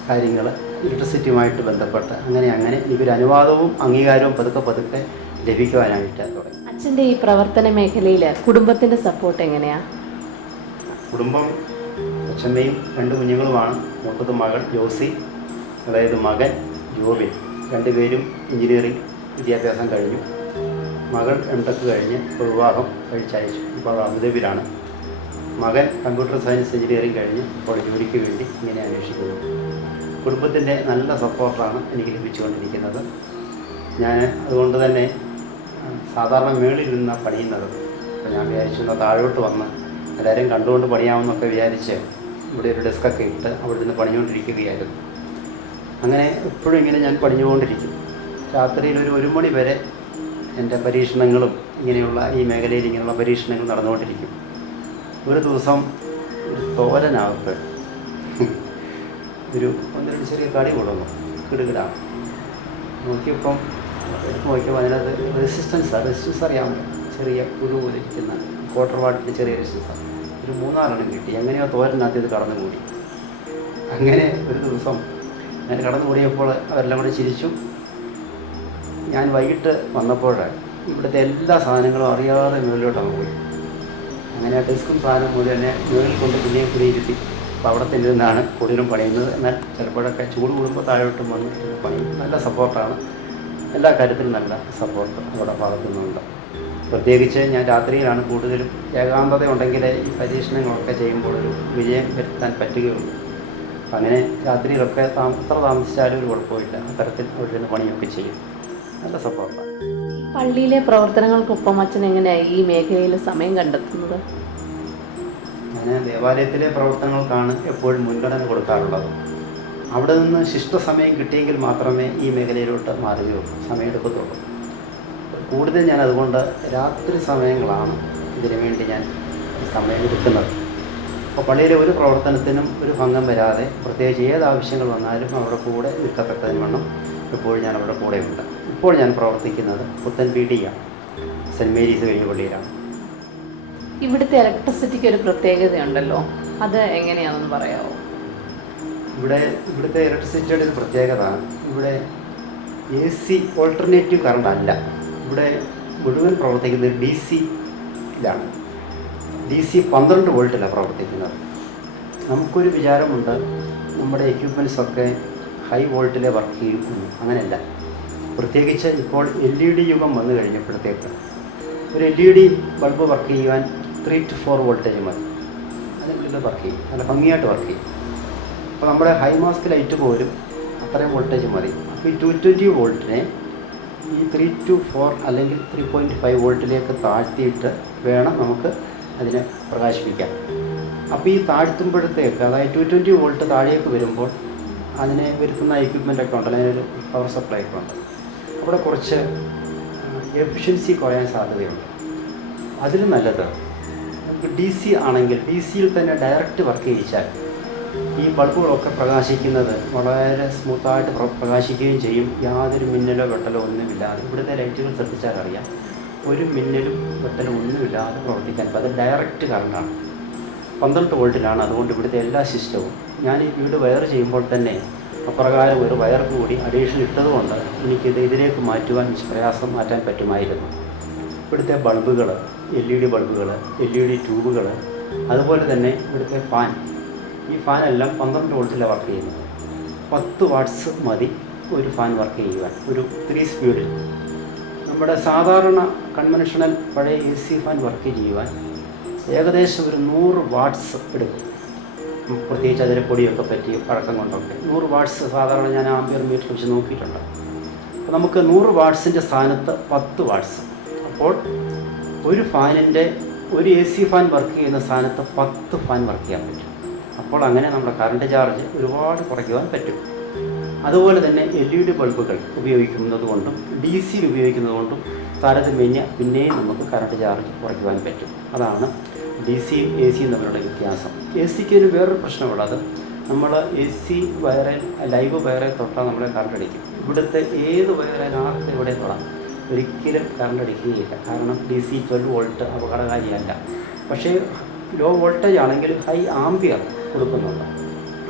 കാര്യങ്ങൾ ഇലക്ട്രിസിറ്റിയുമായിട്ട് ബന്ധപ്പെട്ട് അങ്ങനെ എനിക്കൊരു അനുവാദവും അംഗീകാരവും പതുക്കെ ലഭിക്കുവാനായിട്ട് തുടങ്ങി. അച്ഛൻ്റെ ഈ പ്രവർത്തന മേഖലയിൽ കുടുംബത്തിൻ്റെ സപ്പോർട്ട് എങ്ങനെയാണ്? കുടുംബം അച്ഛമ്മയും 2 കുഞ്ഞുങ്ങളുമാണ്. മൂത്തത് മകൾ ജോസി, അതായത് മകൻ ജോബിൻ. 2 പേരും എഞ്ചിനീയറിംഗ് വിദ്യാഭ്യാസം കഴിഞ്ഞു. മകൾ M.Tech കഴിഞ്ഞ് വിവാഹം കഴിച്ചയച്ചു. ഇപ്പോൾ അബുദാബിയിലാണ്. മകൻ കമ്പ്യൂട്ടർ സയൻസ് എഞ്ചിനീയറിംഗ് കഴിഞ്ഞ് ഇപ്പോൾ ജോലിക്ക് വേണ്ടി ഇങ്ങനെ അന്വേഷിക്കുന്നു. കുടുംബത്തിൻ്റെ നല്ല സപ്പോർട്ടാണ് എനിക്ക് ലഭിച്ചുകൊണ്ടിരിക്കുന്നത്. ഞാൻ അതുകൊണ്ട് തന്നെ സാധാരണ മേളിൽ നിന്നാണ് പണിയുന്നത്. അപ്പോൾ ഞാൻ വിചാരിച്ചു താഴോട്ട് വന്ന് എല്ലാവരും കണ്ടുകൊണ്ട് പണിയാമെന്നൊക്കെ വിചാരിച്ച് ഇവിടെ ഒരു ഡെസ്കൊക്കെ ഇട്ട് അവിടെ നിന്ന് പണിഞ്ഞുകൊണ്ടിരിക്കുകയായിരുന്നു. അങ്ങനെ എപ്പോഴും ഇങ്ങനെ ഞാൻ പണിഞ്ഞുകൊണ്ടിരിക്കും. രാത്രിയിൽ ഒരു 1 മണി വരെ എൻ്റെ പരീക്ഷണങ്ങളും ഇങ്ങനെയുള്ള ഈ മേഖലയിൽ ഇങ്ങനെയുള്ള പരീക്ഷണങ്ങൾ നടന്നുകൊണ്ടിരിക്കും. ഒരു ദിവസം ഒരു തോരനകത്ത് ഒരു 1-2 ചെറിയ കടി കൊള്ളുന്നു, കിടുകിടാണ്. നോക്കിയപ്പോൾ അതിനകത്ത് റെസിസ്റ്റൻസ് അറിയാമല്ലോ, ചെറിയ പുഴു പോലെ ഇരിക്കുന്ന ക്വാർട്ടർ വാട്ടിൻ്റെ ചെറിയ റെസിസ്റ്റൻസ് ഒരു 3-4 കിട്ടി. എങ്ങനെയോ തോരനകത്ത് ഇത് കടന്നുകൂടി. അങ്ങനെ ഒരു ദിവസം ഞാൻ കടന്നുകൂടിയപ്പോൾ അവരെല്ലാം കൂടെ ചിരിച്ചു. ഞാൻ വൈകിട്ട് വന്നപ്പോൾ ഇവിടുത്തെ എല്ലാ സാധനങ്ങളും അറിയാതെ മുകളിലോട്ടാണ് പോയി. അങ്ങനെ ആ ഡെസ്കും സാധനം മുതൽ തന്നെ മുകളിൽ കൊണ്ട് പിന്നെയും കുടിയിരുത്തി. അപ്പോൾ അവിടെ തന്നെ നിന്നാണ് കൂടുതലും പണിയുന്നത്. എന്നാൽ ചിലപ്പോഴൊക്കെ ചൂട് കൂടുമ്പോൾ താഴോട്ടും വന്ന് പണിയും. നല്ല സപ്പോർട്ടാണ്, എല്ലാ കാര്യത്തിലും നല്ല സപ്പോർട്ട് അവിടെ ഭാഗത്തു നിന്നുണ്ട്. പ്രത്യേകിച്ച് ഞാൻ രാത്രിയിലാണ് കൂടുതലും. ഏകാന്തത ഉണ്ടെങ്കിൽ ഈ പരീക്ഷണങ്ങളൊക്കെ ചെയ്യുമ്പോൾ ഒരു വിജയം വരുത്താൻ പറ്റുകയുള്ളൂ. അങ്ങനെ രാത്രിയിലൊക്കെ എത്ര താമസിച്ചാലും ഒരു കുഴപ്പമില്ല. അത്തരത്തിൽ അവിടെ നിന്ന് പണിയൊക്കെ ചെയ്യും. നല്ല സപ്പോർട്ടാണ്. പള്ളിയിലെ പ്രവർത്തനങ്ങൾക്കൊപ്പം അച്ഛൻ എങ്ങനെയാണ് ഈ മേഖലയിൽ സമയം കണ്ടെത്തുന്നത്? ഞാൻ ദേവാലയത്തിലെ പ്രവർത്തനങ്ങൾക്കാണ് എപ്പോഴും മുൻഗണന കൊടുക്കാറുള്ളത്. അവിടെ നിന്ന് ശിഷ്ടസമയം കിട്ടിയെങ്കിൽ മാത്രമേ ഈ മേഖലയിലോട്ട് മാറുകയുള്ളൂ, സമയമെടുക്കത്തുള്ളൂ. കൂടുതൽ ഞാൻ അതുകൊണ്ട് രാത്രി സമയങ്ങളാണ് ഇതിനു വേണ്ടി ഞാൻ സമയമെടുക്കുന്നത്. അപ്പോൾ പള്ളിയിലെ ഒരു പ്രവർത്തനത്തിനും ഒരു ഭംഗം വരാതെ പ്രത്യേകിച്ച് ഏത് ആവശ്യങ്ങൾ വന്നാലും അവരുടെ കൂടെ നിൽക്കത്തക്കതിന് വണ്ണം എപ്പോഴും ഞാൻ അവരുടെ കൂടെയുണ്ട്. ഇപ്പോൾ ഞാൻ പ്രവർത്തിക്കുന്നത് പുത്തൻ പീടികയാണ്, സെൻറ്റ് മേരീസ് കഴിഞ്ഞ പള്ളിയിലാണ്. ഇവിടുത്തെ ഇലക്ട്രിസിറ്റിക്ക് ഒരു പ്രത്യേകതയുണ്ടല്ലോ, അത് എങ്ങനെയാണെന്ന് പറയാമോ? ഇവിടുത്തെ ഇലക്ട്രിസിറ്റിയുടെ ഒരു പ്രത്യേകത, ഇവിടെ AC ഓൾട്ടർനേറ്റീവ് കറണ്ട് അല്ല. ഇവിടെ മുഴുവൻ പ്രവർത്തിക്കുന്നത് DC-യിലാണ്. DC 12 വോൾട്ടിലാണ് പ്രവർത്തിക്കുന്നത്. നമുക്കൊരു വിചാരമുണ്ട് നമ്മുടെ എക്യുപ്മെൻറ്റ്സൊക്കെ ഹൈ വോൾട്ടിലെ വർക്ക് ചെയ്യും. അങ്ങനെയല്ല. പ്രത്യേകിച്ച് ഇപ്പോൾ LED യുഗം വന്നു കഴിഞ്ഞപ്പോഴത്തേക്ക് ഒരു LED ബൾബ് വർക്ക് ചെയ്യുവാൻ 3 to 4 വോൾട്ടേജ് മതി. അതിനുള്ളിൽ വർക്ക് ചെയ്യും, നല്ല ഭംഗിയായിട്ട് വർക്ക് ചെയ്യും. അപ്പോൾ നമ്മുടെ ഹൈ മാസ്ക് ലൈറ്റ് പോലും അത്രയും വോൾട്ടേജ് മതി. അപ്പോൾ ഈ 220 വോൾട്ടിനെ ഈ 3 to 4 അല്ലെങ്കിൽ 3.5 വോൾട്ടിലേക്ക് താഴ്ത്തിയിട്ട് വേണം നമുക്ക് അതിനെ പ്രകാശിപ്പിക്കാം. അപ്പോൾ ഈ താഴ്ത്തുമ്പോഴത്തേക്ക്, അതായത് 220 വോൾട്ട് താഴേക്ക് വരുമ്പോൾ അതിനെ വരുത്തുന്ന എക്യുപ്മെൻ്റൊക്കെ ഉണ്ടല്ലോ, അതിനൊരു പവർ സപ്ലൈ ഒക്കെ ഉണ്ട്. അവിടെ കുറച്ച് എഫിഷ്യൻസി കുറയാൻ സാധ്യതയുണ്ട്. അതിലും നല്ലത് നമുക്ക് DC ആണെങ്കിൽ DC-യിൽ തന്നെ ഡയറക്റ്റ് വർക്ക് ചെയ്യിച്ചാൽ ഈ ബൾബുകളൊക്കെ പ്രകാശിക്കുന്നത് വളരെ സ്മൂത്തായിട്ട് പ്രകാശിക്കുകയും ചെയ്യും. യാതൊരു മിന്നലോ വെട്ടലോ ഒന്നുമില്ലാതെ. ഇവിടുത്തെ ലൈറ്റുകൾ ശ്രദ്ധിച്ചാൽ അറിയാം, ഒരു മിന്നലും വെട്ടലും ഒന്നുമില്ലാതെ പ്രവർത്തിക്കാൻ. അത് ഡയറക്റ്റ് കറണ്ടാണ്, 12 വോൾട്ടിലാണ്. അതുകൊണ്ട് ഇവിടുത്തെ എല്ലാ സിസ്റ്റവും ഞാൻ ഈ വീട് വയർ ചെയ്യുമ്പോൾ തന്നെ അപ്രകാരം ഒരു വയർ കൂടി അഡീഷണൽ ഇട്ടതുകൊണ്ട് എനിക്കിത് ഇതിലേക്ക് മാറ്റുവാൻ പ്രയാസം മാറ്റാൻ പറ്റുമായിരുന്നു. ഇവിടുത്തെ ബൾബുകൾ, LED ബൾബുകൾ, LED ട്യൂബുകൾ, അതുപോലെ തന്നെ ഇവിടുത്തെ ഫാൻ, ഈ ഫാനെല്ലാം 12 വോൾട്ടിലാണ് വർക്ക് ചെയ്യുന്നത്. 10 വാട്ട്സ് മതി ഒരു ഫാൻ വർക്ക് ചെയ്യുവാൻ, ഒരു 3 സ്പീഡിൽ. നമ്മുടെ സാധാരണ കൺവെൻഷണൽ പഴയ AC ഫാൻ വർക്ക് ചെയ്യുവാൻ ഏകദേശം ഒരു 100 വാട്ട്സ് എടുക്കും. പ്രത്യേകിച്ച് അതിലെ പൊടിയൊക്കെ പറ്റി പഴക്കം കൊണ്ടൊക്കെ 100 വാട്ട്സ് സാധാരണ ഞാൻ ആംപിയർ മീറ്റർ വെച്ച് നോക്കിയിട്ടുണ്ട്. അപ്പോൾ നമുക്ക് 100 വാട്ട്സിൻ്റെ സ്ഥാനത്ത് 10 വാട്ട്സ്. അപ്പോൾ ഒരു ഫാനിൻ്റെ, ഒരു AC ഫാൻ വർക്ക് ചെയ്യുന്ന സ്ഥാനത്ത് 10 ഫാൻ വർക്ക് ചെയ്യാൻ പറ്റും. അപ്പോൾ അങ്ങനെ നമ്മുടെ കറണ്ട് ചാർജ് ഒരുപാട് കുറയ്ക്കുവാൻ പറ്റും. അതുപോലെ തന്നെ LED ബൾബുകൾ ഉപയോഗിക്കുന്നത് കൊണ്ടും DC-യിൽ ഉപയോഗിക്കുന്നത് കൊണ്ടും താരതമ്യേന പിന്നെയും നമുക്ക് കറണ്ട് ചാർജ് കുറയ്ക്കുവാൻ പറ്റും. അതാണ് DC-യും AC-യും തമ്മിലുള്ള വ്യത്യാസം. AC-ക്ക് ഒരു വേറൊരു പ്രശ്നമുള്ളത്, നമ്മൾ AC വയറിൽ, ലൈവ് വയറിൽ തൊട്ടാൽ നമ്മളെ കറണ്ട് അടിക്കും. ഇവിടുത്തെ ഏത് വയറിൽ ആർക്ക് ഇവിടെ തൊടാം, ഒരിക്കലും കറണ്ട് അടിക്കുകയില്ല. കാരണം DC 12 വോൾട്ട് അപകടകാരിയല്ല. പക്ഷേ ലോ വോൾട്ടേജ് ആണെങ്കിൽ ഹൈ ആംപിയർ കൊടുക്കുന്നുണ്ട്.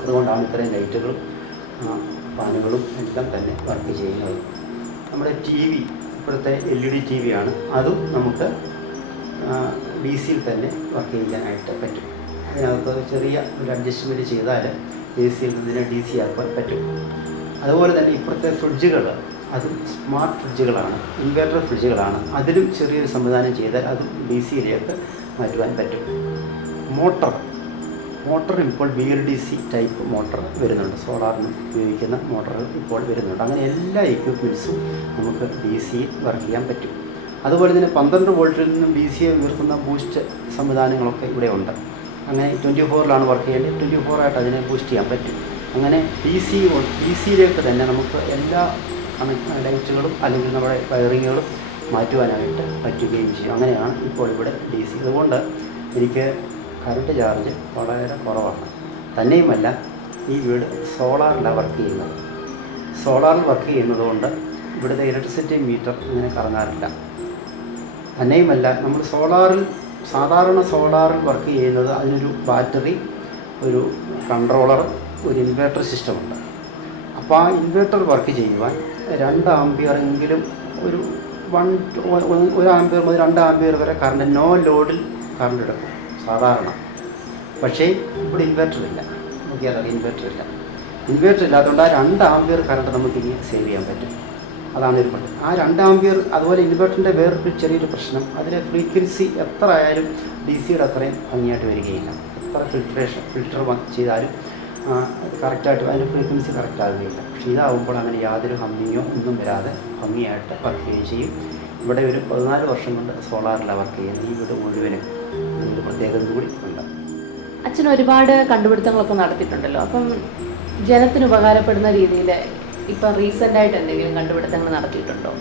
അതുകൊണ്ടാണ് ഇത്രയും ലൈറ്റുകളും ഫാനുകളും എല്ലാം തന്നെ വർക്ക് ചെയ്യുന്നത്. നമ്മുടെ TV, ഇപ്പോഴത്തെ LED TV ആണ്. അതും നമുക്ക് DC-യിൽ തന്നെ വർക്ക് ചെയ്യാനായിട്ട് പറ്റും. അതിനകത്ത് ചെറിയ ഒരു അഡ്ജസ്റ്റ്മെൻറ്റ് ചെയ്താൽ AC-യിൽ നിന്നിനെ DC ആക്കാൻ പറ്റും. അതുപോലെ തന്നെ ഇപ്പോഴത്തെ ഫ്രിഡ്ജുകൾ, അതും സ്മാർട്ട് ഫ്രിഡ്ജുകളാണ്, ഇൻവെർട്ടർ ഫ്രിഡ്ജുകളാണ്. അതിലും ചെറിയൊരു സംവിധാനം ചെയ്താൽ അതും DC-യിലേക്ക് മാറ്റുവാൻ പറ്റും. മോട്ടർ ഇപ്പോൾ BLDC ടൈപ്പ് മോട്ടർ വരുന്നുണ്ട്. സോളാറിന് ഉപയോഗിക്കുന്ന മോട്ടറുകൾ ഇപ്പോൾ വരുന്നുണ്ട്. അങ്ങനെ എല്ലാ എക്യുപ്മെൻറ്റ്സും നമുക്ക് DC-യിൽ വർക്ക് ചെയ്യാൻ പറ്റും. അതുപോലെ തന്നെ 12 വോൾട്ടിൽ നിന്നും DC-യെ ഉയർത്തുന്ന ബൂസ്റ്റ് സംവിധാനങ്ങളൊക്കെ ഇവിടെ ഉണ്ട്. അങ്ങനെ 24-ലാണ് വർക്ക് ചെയ്യേണ്ടത്, 24 അതിനെ ബൂസ്റ്റ് ചെയ്യാൻ പറ്റും. അങ്ങനെ DC-യിലേക്ക് തന്നെ നമുക്ക് എല്ലാ ലൈറ്റുകളും അല്ലെങ്കിൽ നമ്മുടെ വയറിങ്ങുകളും മാറ്റുവാനായിട്ട് പറ്റുകയും ചെയ്യും. അങ്ങനെയാണ് ഇപ്പോൾ ഇവിടെ DC. അതുകൊണ്ട് എനിക്ക് കറണ്ട് ചാർജ് വളരെ കുറവാണ്. തന്നെയുമല്ല, ഈ വീട് സോളാറിലാണ് വർക്ക് ചെയ്യുന്നത്. സോളാറിൽ വർക്ക് ചെയ്യുന്നതുകൊണ്ട് ഇവിടുത്തെ ഇലക്ട്രിസിറ്റി മീറ്റർ ഇങ്ങനെ കറങ്ങാറില്ല. തന്നെയുമല്ല, നമ്മൾ സാധാരണ സോളാറിൽ വർക്ക് ചെയ്യുന്നത് അതിനൊരു ബാറ്ററി, ഒരു കൺട്രോളർ, ഒരു ഇൻവെർട്ടർ സിസ്റ്റമുണ്ട്. അപ്പോൾ ആ ഇൻവെർട്ടർ വർക്ക് ചെയ്യുവാൻ 2 ആംപിയറെങ്കിലും, ഒരു 1 ആംപിയർ മുതൽ 2 ആംപിയർ വരെ കറണ്ട് നോ ലോഡിൽ കറണ്ട് എടുക്കും സാധാരണ. പക്ഷേ ഇവിടെ ഇൻവെർട്ടർ ഇല്ല. നോക്കിയാൽ ഇൻവെർട്ടർ ഇല്ലാത്തതുകൊണ്ട് ആ 2 ആംപിയർ കറണ്ട് നമുക്കിനി സേവ് ചെയ്യാൻ പറ്റും. അതാണ് ഒരു പ്രശ്നം. ആ 2 ആംപിയർ. അതുപോലെ ഇൻവെർട്ടറിൻ്റെ വേറൊരു ചെറിയൊരു പ്രശ്നം, അതിലെ ഫ്രീക്വൻസി എത്ര ആയാലും DC-യുടെ അത്രയും ഭംഗിയായിട്ട് വരികയില്ല. എത്ര ഫിൽറ്റർ ചെയ്താലും കറക്റ്റായിട്ട് അതിൻ്റെ ഫ്രീക്വൻസി കറക്റ്റ് ആകുകയില്ല. പക്ഷേ ഇതാവുമ്പോൾ അങ്ങനെ യാതൊരു ഹമ്മിങ്ങോ ഒന്നും വരാതെ ഭംഗിയായിട്ട് വർക്ക് ചെയ്യുകയും ചെയ്യും. ഇവിടെ ഒരു 14 വർഷം കൊണ്ട് സോളാറിലാണ് വർക്ക് ചെയ്യുന്നത്. ഈ വീട് മുഴുവനും ഒരു പ്രത്യേകത കൂടി ഉണ്ട്. അച്ഛൻ ഒരുപാട് കണ്ടുപിടുത്തങ്ങളൊക്കെ നടത്തിയിട്ടുണ്ടല്ലോ. അപ്പം ജനത്തിന് ഉപകാരപ്പെടുന്ന രീതിയിൽ ഇപ്പം റീസെൻ്റായിട്ട് എന്തെങ്കിലും കണ്ടുപിടുത്തങ്ങൾ നടത്തിയിട്ടുണ്ടോ?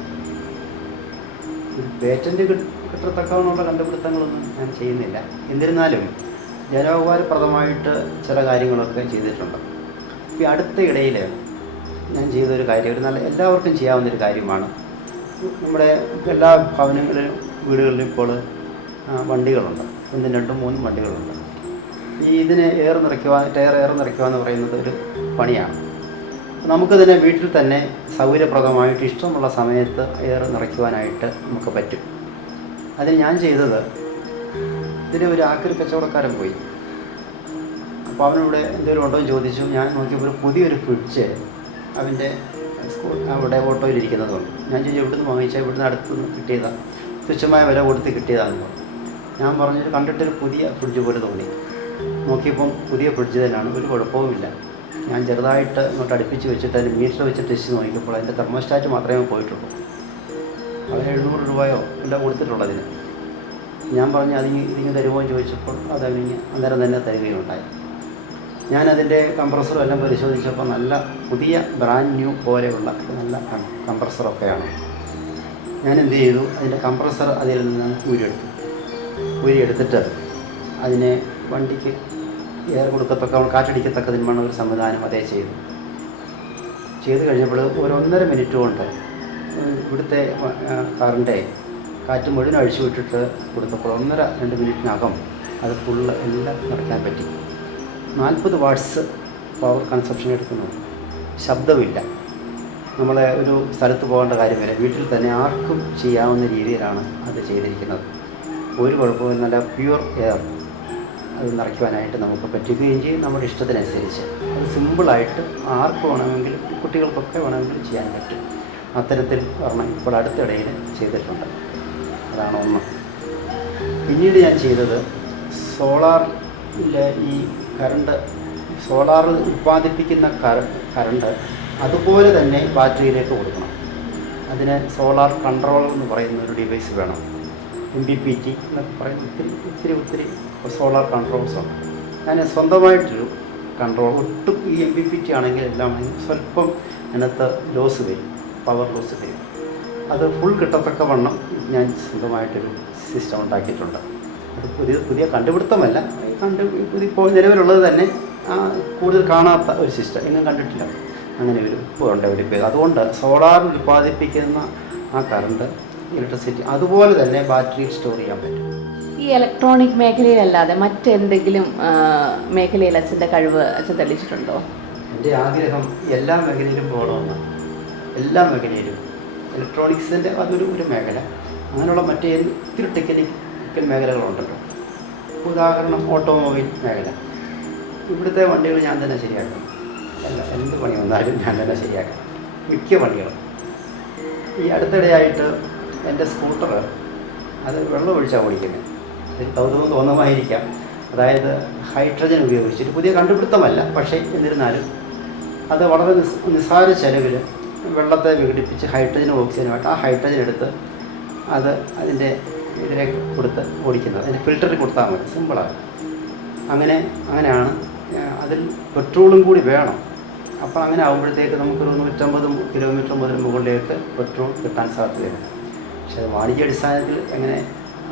പേറ്റന്റ് കിട്ടത്തക്കവണ്ണമുള്ള കണ്ടുപിടുത്തങ്ങളൊന്നും ഞാൻ ചെയ്യുന്നില്ല. എന്നിരുന്നാലും ജനോപകാരപ്രദമായിട്ട് ചില കാര്യങ്ങളൊക്കെ ചെയ്തിട്ടുണ്ട്. ഈ അടുത്ത ഇടയിൽ ഞാൻ ചെയ്തൊരു കാര്യം, ഒരു നല്ല എല്ലാവർക്കും ചെയ്യാവുന്നൊരു കാര്യമാണ്. നമ്മുടെ എല്ലാ ഭവനങ്ങളിലും വീടുകളിലും ഇപ്പോൾ വണ്ടികളുണ്ട്, 1, 2, 3 വണ്ടികളുണ്ട്. ഇതിനെ ടയർ ഏറ് നിറയ്ക്കുക എന്ന് പറയുന്നത് ഒരു പണിയാണ്. നമുക്ക് തന്നെ വീട്ടിൽ തന്നെ സൗകര്യപ്രദമായിട്ട് ഇഷ്ടമുള്ള സമയത്ത് ഏറ് നിറയ്ക്കുവാനായിട്ട് നമുക്ക് പറ്റും. അതിന് ഞാൻ ചെയ്തത്, ഇതിന് ഒരു ആക്രി കച്ചവടക്കാരൻ പോയി. അപ്പോൾ അവനിവിടെ എന്തെങ്കിലും ഉണ്ടോ എന്ന് ചോദിച്ചു. ഞാൻ നോക്കിയപ്പോൾ പുതിയൊരു ഫ്രിഡ്ജ് അവൻ്റെ അവിടെ ഓട്ടോയിലിരിക്കുന്നതുകൊണ്ട് ഞാൻ ചോദിച്ചു എവിടുന്ന് വാങ്ങിച്ചാൽ ഇവിടുന്ന് അടുത്തുനിന്ന് കിട്ടിയതാണ്, തുച്ഛമായ വില കൊടുത്ത് കിട്ടിയതാണെന്ന്. ഞാൻ പറഞ്ഞത് കണ്ടിട്ടൊരു പുതിയ ഫ്രിഡ്ജ് പോലെ തോന്നി. നോക്കിയപ്പം പുതിയ ഫ്രിഡ്ജ് തന്നെയാണ്, ഒരു കുഴപ്പവുമില്ല. ഞാൻ ചെറുതായിട്ട് ഇങ്ങോട്ട് അടുപ്പിച്ച് വെച്ചിട്ട് അതിന് മീറ്റർ വെച്ച് ടെസ്റ്റ് നോക്കിയപ്പോൾ അതിൻ്റെ തെർമോസ്റ്റാറ്റ് മാത്രമേ പോയിട്ടുള്ളൂ. വളരെ 700 രൂപയോ എല്ലാം കൊടുത്തിട്ടുള്ളതിന്. ഞാൻ പറഞ്ഞു ഇതിങ്ങ് തരുമോ എന്ന് ചോദിച്ചപ്പോൾ അതതിന് അന്നേരം തന്നെ തരികയുണ്ടായി. ഞാനതിൻ്റെ കംപ്രസറും എല്ലാം പരിശോധിച്ചപ്പോൾ നല്ല പുതിയ ബ്രാൻഡ് ന്യൂ പോലെയുള്ള നല്ല കംപ്രസറൊക്കെയാണ്. ഞാൻ എന്ത് ചെയ്തു, അതിൻ്റെ കംപ്രസർ അതിൽ നിന്ന് ഊരിയെടുത്തിട്ട് അതിനെ വണ്ടിക്ക് എയർ കൊടുക്കത്തക്ക കാറ്റടിക്കത്തക്കതിനുമാണ് ഒരു സംവിധാനം അതേ ചെയ്തു കഴിഞ്ഞപ്പോൾ ഒരു 1.5 മിനിറ്റ് കൊണ്ട് ഇവിടുത്തെ കറണ്ടേ കാറ്റ് മുഴുവൻ അഴിച്ചു വിട്ടിട്ട് കൊടുത്തപ്പോൾ 1.5-2 മിനിറ്റിനകം അത് ഫുള്ള് എല്ലാം നടക്കാൻ പറ്റി. 40 വാട്ട്സ് പവർ കൺസപ്ഷൻ എടുക്കുന്നു. ശബ്ദമില്ല. നമ്മളെ ഒരു സ്ഥലത്ത് പോകേണ്ട കാര്യമില്ല. വീട്ടിൽ തന്നെ ആർക്കും ചെയ്യാവുന്ന രീതിയിലാണ് അത് ചെയ്തിരിക്കുന്നത്. ഒരു കുഴപ്പവും നല്ല പ്യുവർ എയർ അത് നിറയ്ക്കുവാനായിട്ട് നമുക്ക് പറ്റുകയും ചെയ്യും, നമ്മുടെ ഇഷ്ടത്തിനനുസരിച്ച്. അത് സിമ്പിളായിട്ട് ആർക്ക് വേണമെങ്കിലും കുട്ടികൾക്കൊക്കെ വേണമെങ്കിലും ചെയ്യാൻ പറ്റും. അത്തരത്തിൽ ഒരെണ്ണം ഇപ്പോൾ അടുത്തിടയിൽ ചെയ്തിട്ടുണ്ട്. അതാണ് ഒന്ന്. പിന്നീട് ഞാൻ ചെയ്തത് സോളാറിലെ ഈ സോളാർ ഉൽപ്പാദിപ്പിക്കുന്ന കറണ്ട് അതുപോലെ തന്നെ ബാറ്ററിയിലേക്ക് കൊടുക്കണം. അതിന് സോളാർ കൺട്രോളർ എന്ന് പറയുന്ന ഒരു ഡിവൈസ് വേണം. MPPT എന്നൊക്കെ പറയുന്ന ഒത്തിരി സോളാർ കൺട്രോൾസുണ്ട്. ഞാൻ സ്വന്തമായിട്ടൊരു കൺട്രോൾ ഒട്ടും ഈ MPPT ആണെങ്കിൽ എല്ലാം സ്വല്പം അതിനകത്ത് ലോസ് വരും, പവർ ലോസ് വരും. അത് ഫുൾ കിട്ടത്തക്ക വണ്ണം ഞാൻ സ്വന്തമായിട്ടൊരു സിസ്റ്റം ഉണ്ടാക്കിയിട്ടുണ്ട്. അത് പുതിയ കണ്ടുപിടുത്തമല്ല, ഇപ്പോൾ നിലവിലുള്ളത് തന്നെ കൂടുതൽ കാണാത്ത ഒരു സിസ്റ്റം, എങ്ങും കണ്ടിട്ടില്ല അങ്ങനെ ഒരു ഡെവലപ്പ്. അതുകൊണ്ട് സോളാർ ഉൽപ്പാദിപ്പിക്കുന്ന ആ കറണ്ട് ഇലക്ട്രിസിറ്റി അതുപോലെ തന്നെ ബാറ്ററിയിൽ സ്റ്റോർ ചെയ്യാൻ പറ്റും. ഈ ഇലക്ട്രോണിക് മേഖലയിലല്ലാതെ മറ്റെന്തെങ്കിലും മേഖലയിൽ അച്ഛൻ്റെ കഴിവ് അച്ഛൻ തെളിയിച്ചിട്ടുണ്ടോ? എൻ്റെ ആഗ്രഹം എല്ലാ മേഖലയിലും പോകണമെന്ന്. എല്ലാ മേഖലയിലും ഇലക്ട്രോണിക്സിൻ്റെ അതൊരു മേഖല, അങ്ങനെയുള്ള ഒത്തിരി ടെക്നിക്കൽ മേഖലകളുണ്ടല്ലോ. ഉദാഹരണം ഓട്ടോമൊബൈൽ മേഖല. ഇവിടുത്തെ വണ്ടികൾ ഞാൻ തന്നെ ശരിയാക്കണം. എന്ത് പണി വന്നാലും ഞാൻ തന്നെ ശരിയാക്കണം, മിക്ക പണികളും. ഈ അടുത്തിടെയായിട്ട് എൻ്റെ സ്കൂട്ടർ അത് വെള്ളം ഒഴിച്ചാൽ ഓടിക്കുന്നത്. കൗതുകം തോന്നുമായിരിക്കാം. അതായത് ഹൈഡ്രജൻ ഉപയോഗിച്ചിട്ട്, പുതിയ കണ്ടുപിടുത്തമല്ല, പക്ഷേ എന്നിരുന്നാലും അത് വളരെ നിസ്സാര ചെലവിൽ വെള്ളത്തെ വിഘടിപ്പിച്ച് ഹൈഡ്രജനും ഓക്സിജനുമായിട്ട് ആ ഹൈഡ്രജൻ എടുത്ത് അത് അതിൻ്റെ ഇതിലേക്ക് കൊടുത്ത് ഓടിക്കുന്നത്. അതിന് ഫിൽറ്ററിൽ കൊടുത്താൽ മതി, സിമ്പിളാണ്. അങ്ങനെയാണ്. അതിൽ പെട്രോളും കൂടി വേണം. അപ്പോൾ അങ്ങനെ ആകുമ്പോഴത്തേക്ക് നമുക്കൊരു 150 കിലോമീറ്റർ മുതൽ മുകളിലേക്ക് പെട്രോൾ കിട്ടാൻ സാധ്യതയുണ്ട്. പക്ഷേ അത് വാണിജ്യാടിസ്ഥാനത്തിൽ എങ്ങനെ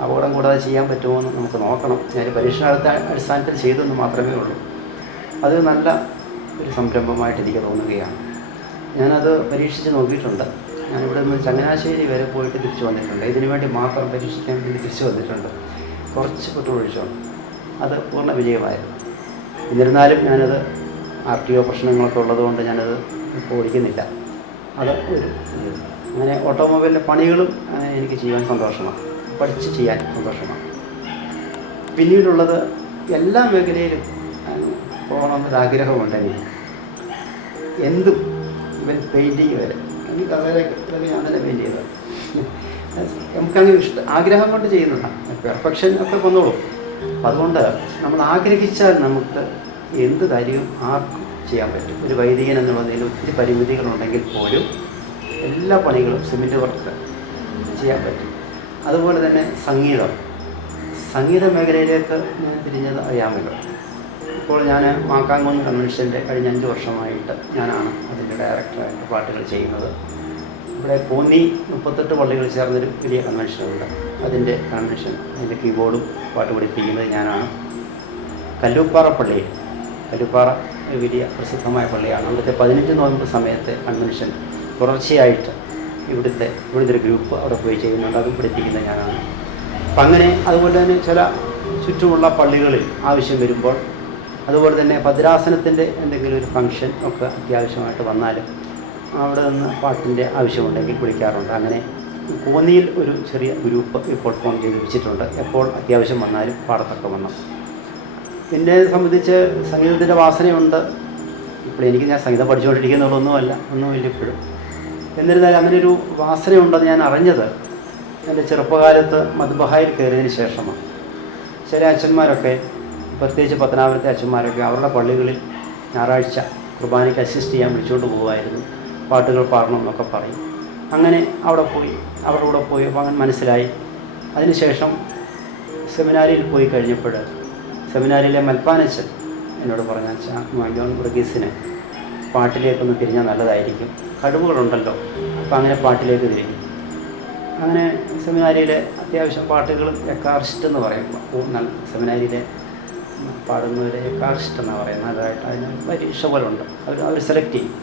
അപകടം കൂടാതെ ചെയ്യാൻ പറ്റുമോ എന്ന് നമുക്ക് നോക്കണം. ഞാൻ പരീക്ഷണാർത്ഥ അടിസ്ഥാനത്തിൽ ചെയ്തെന്ന് മാത്രമേ ഉള്ളൂ. അത് നല്ല ഒരു സംരംഭമായിട്ട് എനിക്ക് തോന്നുകയാണ്. ഞാനത് പരീക്ഷിച്ച് നോക്കിയിട്ടുണ്ട്. ഞാനിവിടെ നിന്ന് ചങ്ങനാശ്ശേരി വരെ പോയിട്ട് തിരിച്ചു വന്നിട്ടുണ്ട്. ഇതിനു വേണ്ടി മാത്രം പരീക്ഷിക്കാൻ വേണ്ടി തിരിച്ചു വന്നിട്ടുണ്ട്. കുറച്ച് പെട്രോൾ ഒഴിച്ചുകൊണ്ട് അത് പൂർണ്ണ വിജയമായിരുന്നു. എന്നിരുന്നാലും ഞാനത് RTO പ്രശ്നങ്ങളൊക്കെ ഉള്ളതുകൊണ്ട് ഞാനത് ഇപ്പോൾ ഓടിക്കുന്നില്ല. അത് അങ്ങനെ ഓട്ടോമൊബൈലിൻ്റെ പണികളും എനിക്ക് ചെയ്യാൻ സന്തോഷമാണ്, പഠിച്ച് ചെയ്യാൻ സന്തോഷമാണ്. പിന്നീടുള്ളത് എല്ലാ മേഖലയിലും പോകണമെന്നൊരാഗ്രഹമുണ്ട് എനിക്ക്. എന്തും, ഇവൻ പെയിൻറ്റിങ് വരെ. എനിക്ക് കഥയിലൊക്കെ ഞാൻ തന്നെ പെയിൻറ്റ് ചെയ്തത്. നമുക്കങ്ങനെ ആഗ്രഹം കൊണ്ട് ചെയ്യുന്നതാണ്. പെർഫെക്ഷൻ ഒക്കെ വന്നോളൂ. അതുകൊണ്ട് നമ്മൾ ആഗ്രഹിച്ചാൽ നമുക്ക് എന്ത് കാര്യവും ആർക്കും ചെയ്യാൻ പറ്റും. ഒരു വൈദികൻ എന്നുള്ളതിൽ ഒത്തിരി പരിമിതികളുണ്ടെങ്കിൽ പോലും എല്ലാ പണികളും സിമെൻറ്റ് വർക്ക് ചെയ്യാൻ പറ്റും. അതുപോലെ തന്നെ സംഗീത മേഖലയിലേക്ക് ഞാൻ തിരിഞ്ഞത് അറിയാമല്ലോ. ഇപ്പോൾ ഞാൻ മാക്കാങ്കുന്ന് കൺവെൻഷൻ്റെ കഴിഞ്ഞ 5 വർഷമായിട്ട് ഞാനാണ് അതിൻ്റെ ഡയറക്ടറായിട്ട് പാട്ടുകൾ ചെയ്യുന്നത്. ഇവിടെ കോന്നി 38 പള്ളികൾ ചേർന്നൊരു വലിയ കൺവെൻഷനുണ്ട്. അതിൻ്റെ കൺവെൻഷൻ, അതിൻ്റെ കീബോർഡും പാട്ട് പഠിപ്പിക്കുന്നത് ഞാനാണ്. കല്ലൂപ്പാറ പള്ളിയിൽ, കല്ലൂപ്പാറ വലിയ പ്രസിദ്ധമായ പള്ളിയാണ്. അവിടുത്തെ 15 നോയമ്പ് സമയത്തെ കൺവെൻഷൻ തുടർച്ചയായിട്ട് ഇവിടുത്തെ ഒരു ഗ്രൂപ്പ് അവിടെ പോയി ചെയ്യുന്നുണ്ട്. അതും പഠിപ്പിക്കുന്നത് ഞാനാണ്. അപ്പം അങ്ങനെ അതുപോലെ തന്നെ ചില ചുറ്റുമുള്ള പള്ളികളിൽ ആവശ്യം വരുമ്പോൾ, അതുപോലെ തന്നെ ഭദ്രാസനത്തിൻ്റെ എന്തെങ്കിലും ഒരു ഫംഗ്ഷൻ ഒക്കെ അത്യാവശ്യമായിട്ട് വന്നാലും അവിടെ നിന്ന് പാട്ടിൻ്റെ ആവശ്യമുണ്ടെങ്കിൽ വിളിക്കാറുണ്ട്. അങ്ങനെ കോന്നിയിൽ ഒരു ചെറിയ ഗ്രൂപ്പ് ഇപ്പോൾ ഫോം ചെയ്ത് വെച്ചിട്ടുണ്ട്. എപ്പോൾ അത്യാവശ്യം വന്നാലും പാടത്തൊക്കെ വന്നു. എന്നെ സംബന്ധിച്ച് സംഗീതത്തിൻ്റെ വാസനയുണ്ട്. ഇപ്പോൾ ഞാൻ സംഗീതം പഠിച്ചുകൊണ്ടിരിക്കുന്നതൊന്നുമല്ല, ഒന്നുമില്ല ഇപ്പോഴും. എന്നിരുന്നാലും അങ്ങനെയൊരു വാസനയുണ്ടെന്ന് ഞാൻ അറിഞ്ഞത് എൻ്റെ ചെറുപ്പകാലത്ത് മദ്ബഹായിൽ കയറിയതിന് ശേഷമാണ്. ചില അച്ഛന്മാരൊക്കെ, പ്രത്യേകിച്ച് പത്തനാപുരത്തെ അച്ഛന്മാരൊക്കെ അവരുടെ പള്ളികളിൽ ഞായറാഴ്ച കുർബാനയ്ക്ക് അസിസ്റ്റ് ചെയ്യാൻ വിളിച്ചുകൊണ്ട് പോകുമായിരുന്നു. പാട്ടുകൾ പാടണം എന്നൊക്കെ പറയും. അങ്ങനെ അവിടെ പോയി, അവരുടെ കൂടെ പോയി അപ്പോൾ അങ്ങനെ മനസ്സിലായി. അതിനുശേഷം സെമിനാരിയിൽ പോയി കഴിഞ്ഞപ്പോൾ സെമിനാരിയിലെ മൽപ്പാനച്ചൻ എന്നോട് പറഞ്ഞ ജോൺ വർഗീസിന് പാട്ടിലേക്കൊന്ന് തിരിഞ്ഞാൽ നല്ലതായിരിക്കും, കഴിവുകളുണ്ടല്ലോ. അപ്പോൾ അങ്ങനെ പാട്ടിലേക്ക് തിരിഞ്ഞു. അങ്ങനെ സെമിനാരിയിലെ അത്യാവശ്യം പാട്ടുകളും എക്കാർസ്റ്റ് എന്ന് പറയും. സെമിനാരിയിലെ പാടുന്നവരെ എക്കാർസ്റ്റ് എന്നാണ് പറയുന്നത്. അതായിട്ട് അതിന് പരീക്ഷ പോലെ ഉണ്ട്, അവർ സെലക്ട് ചെയ്യും.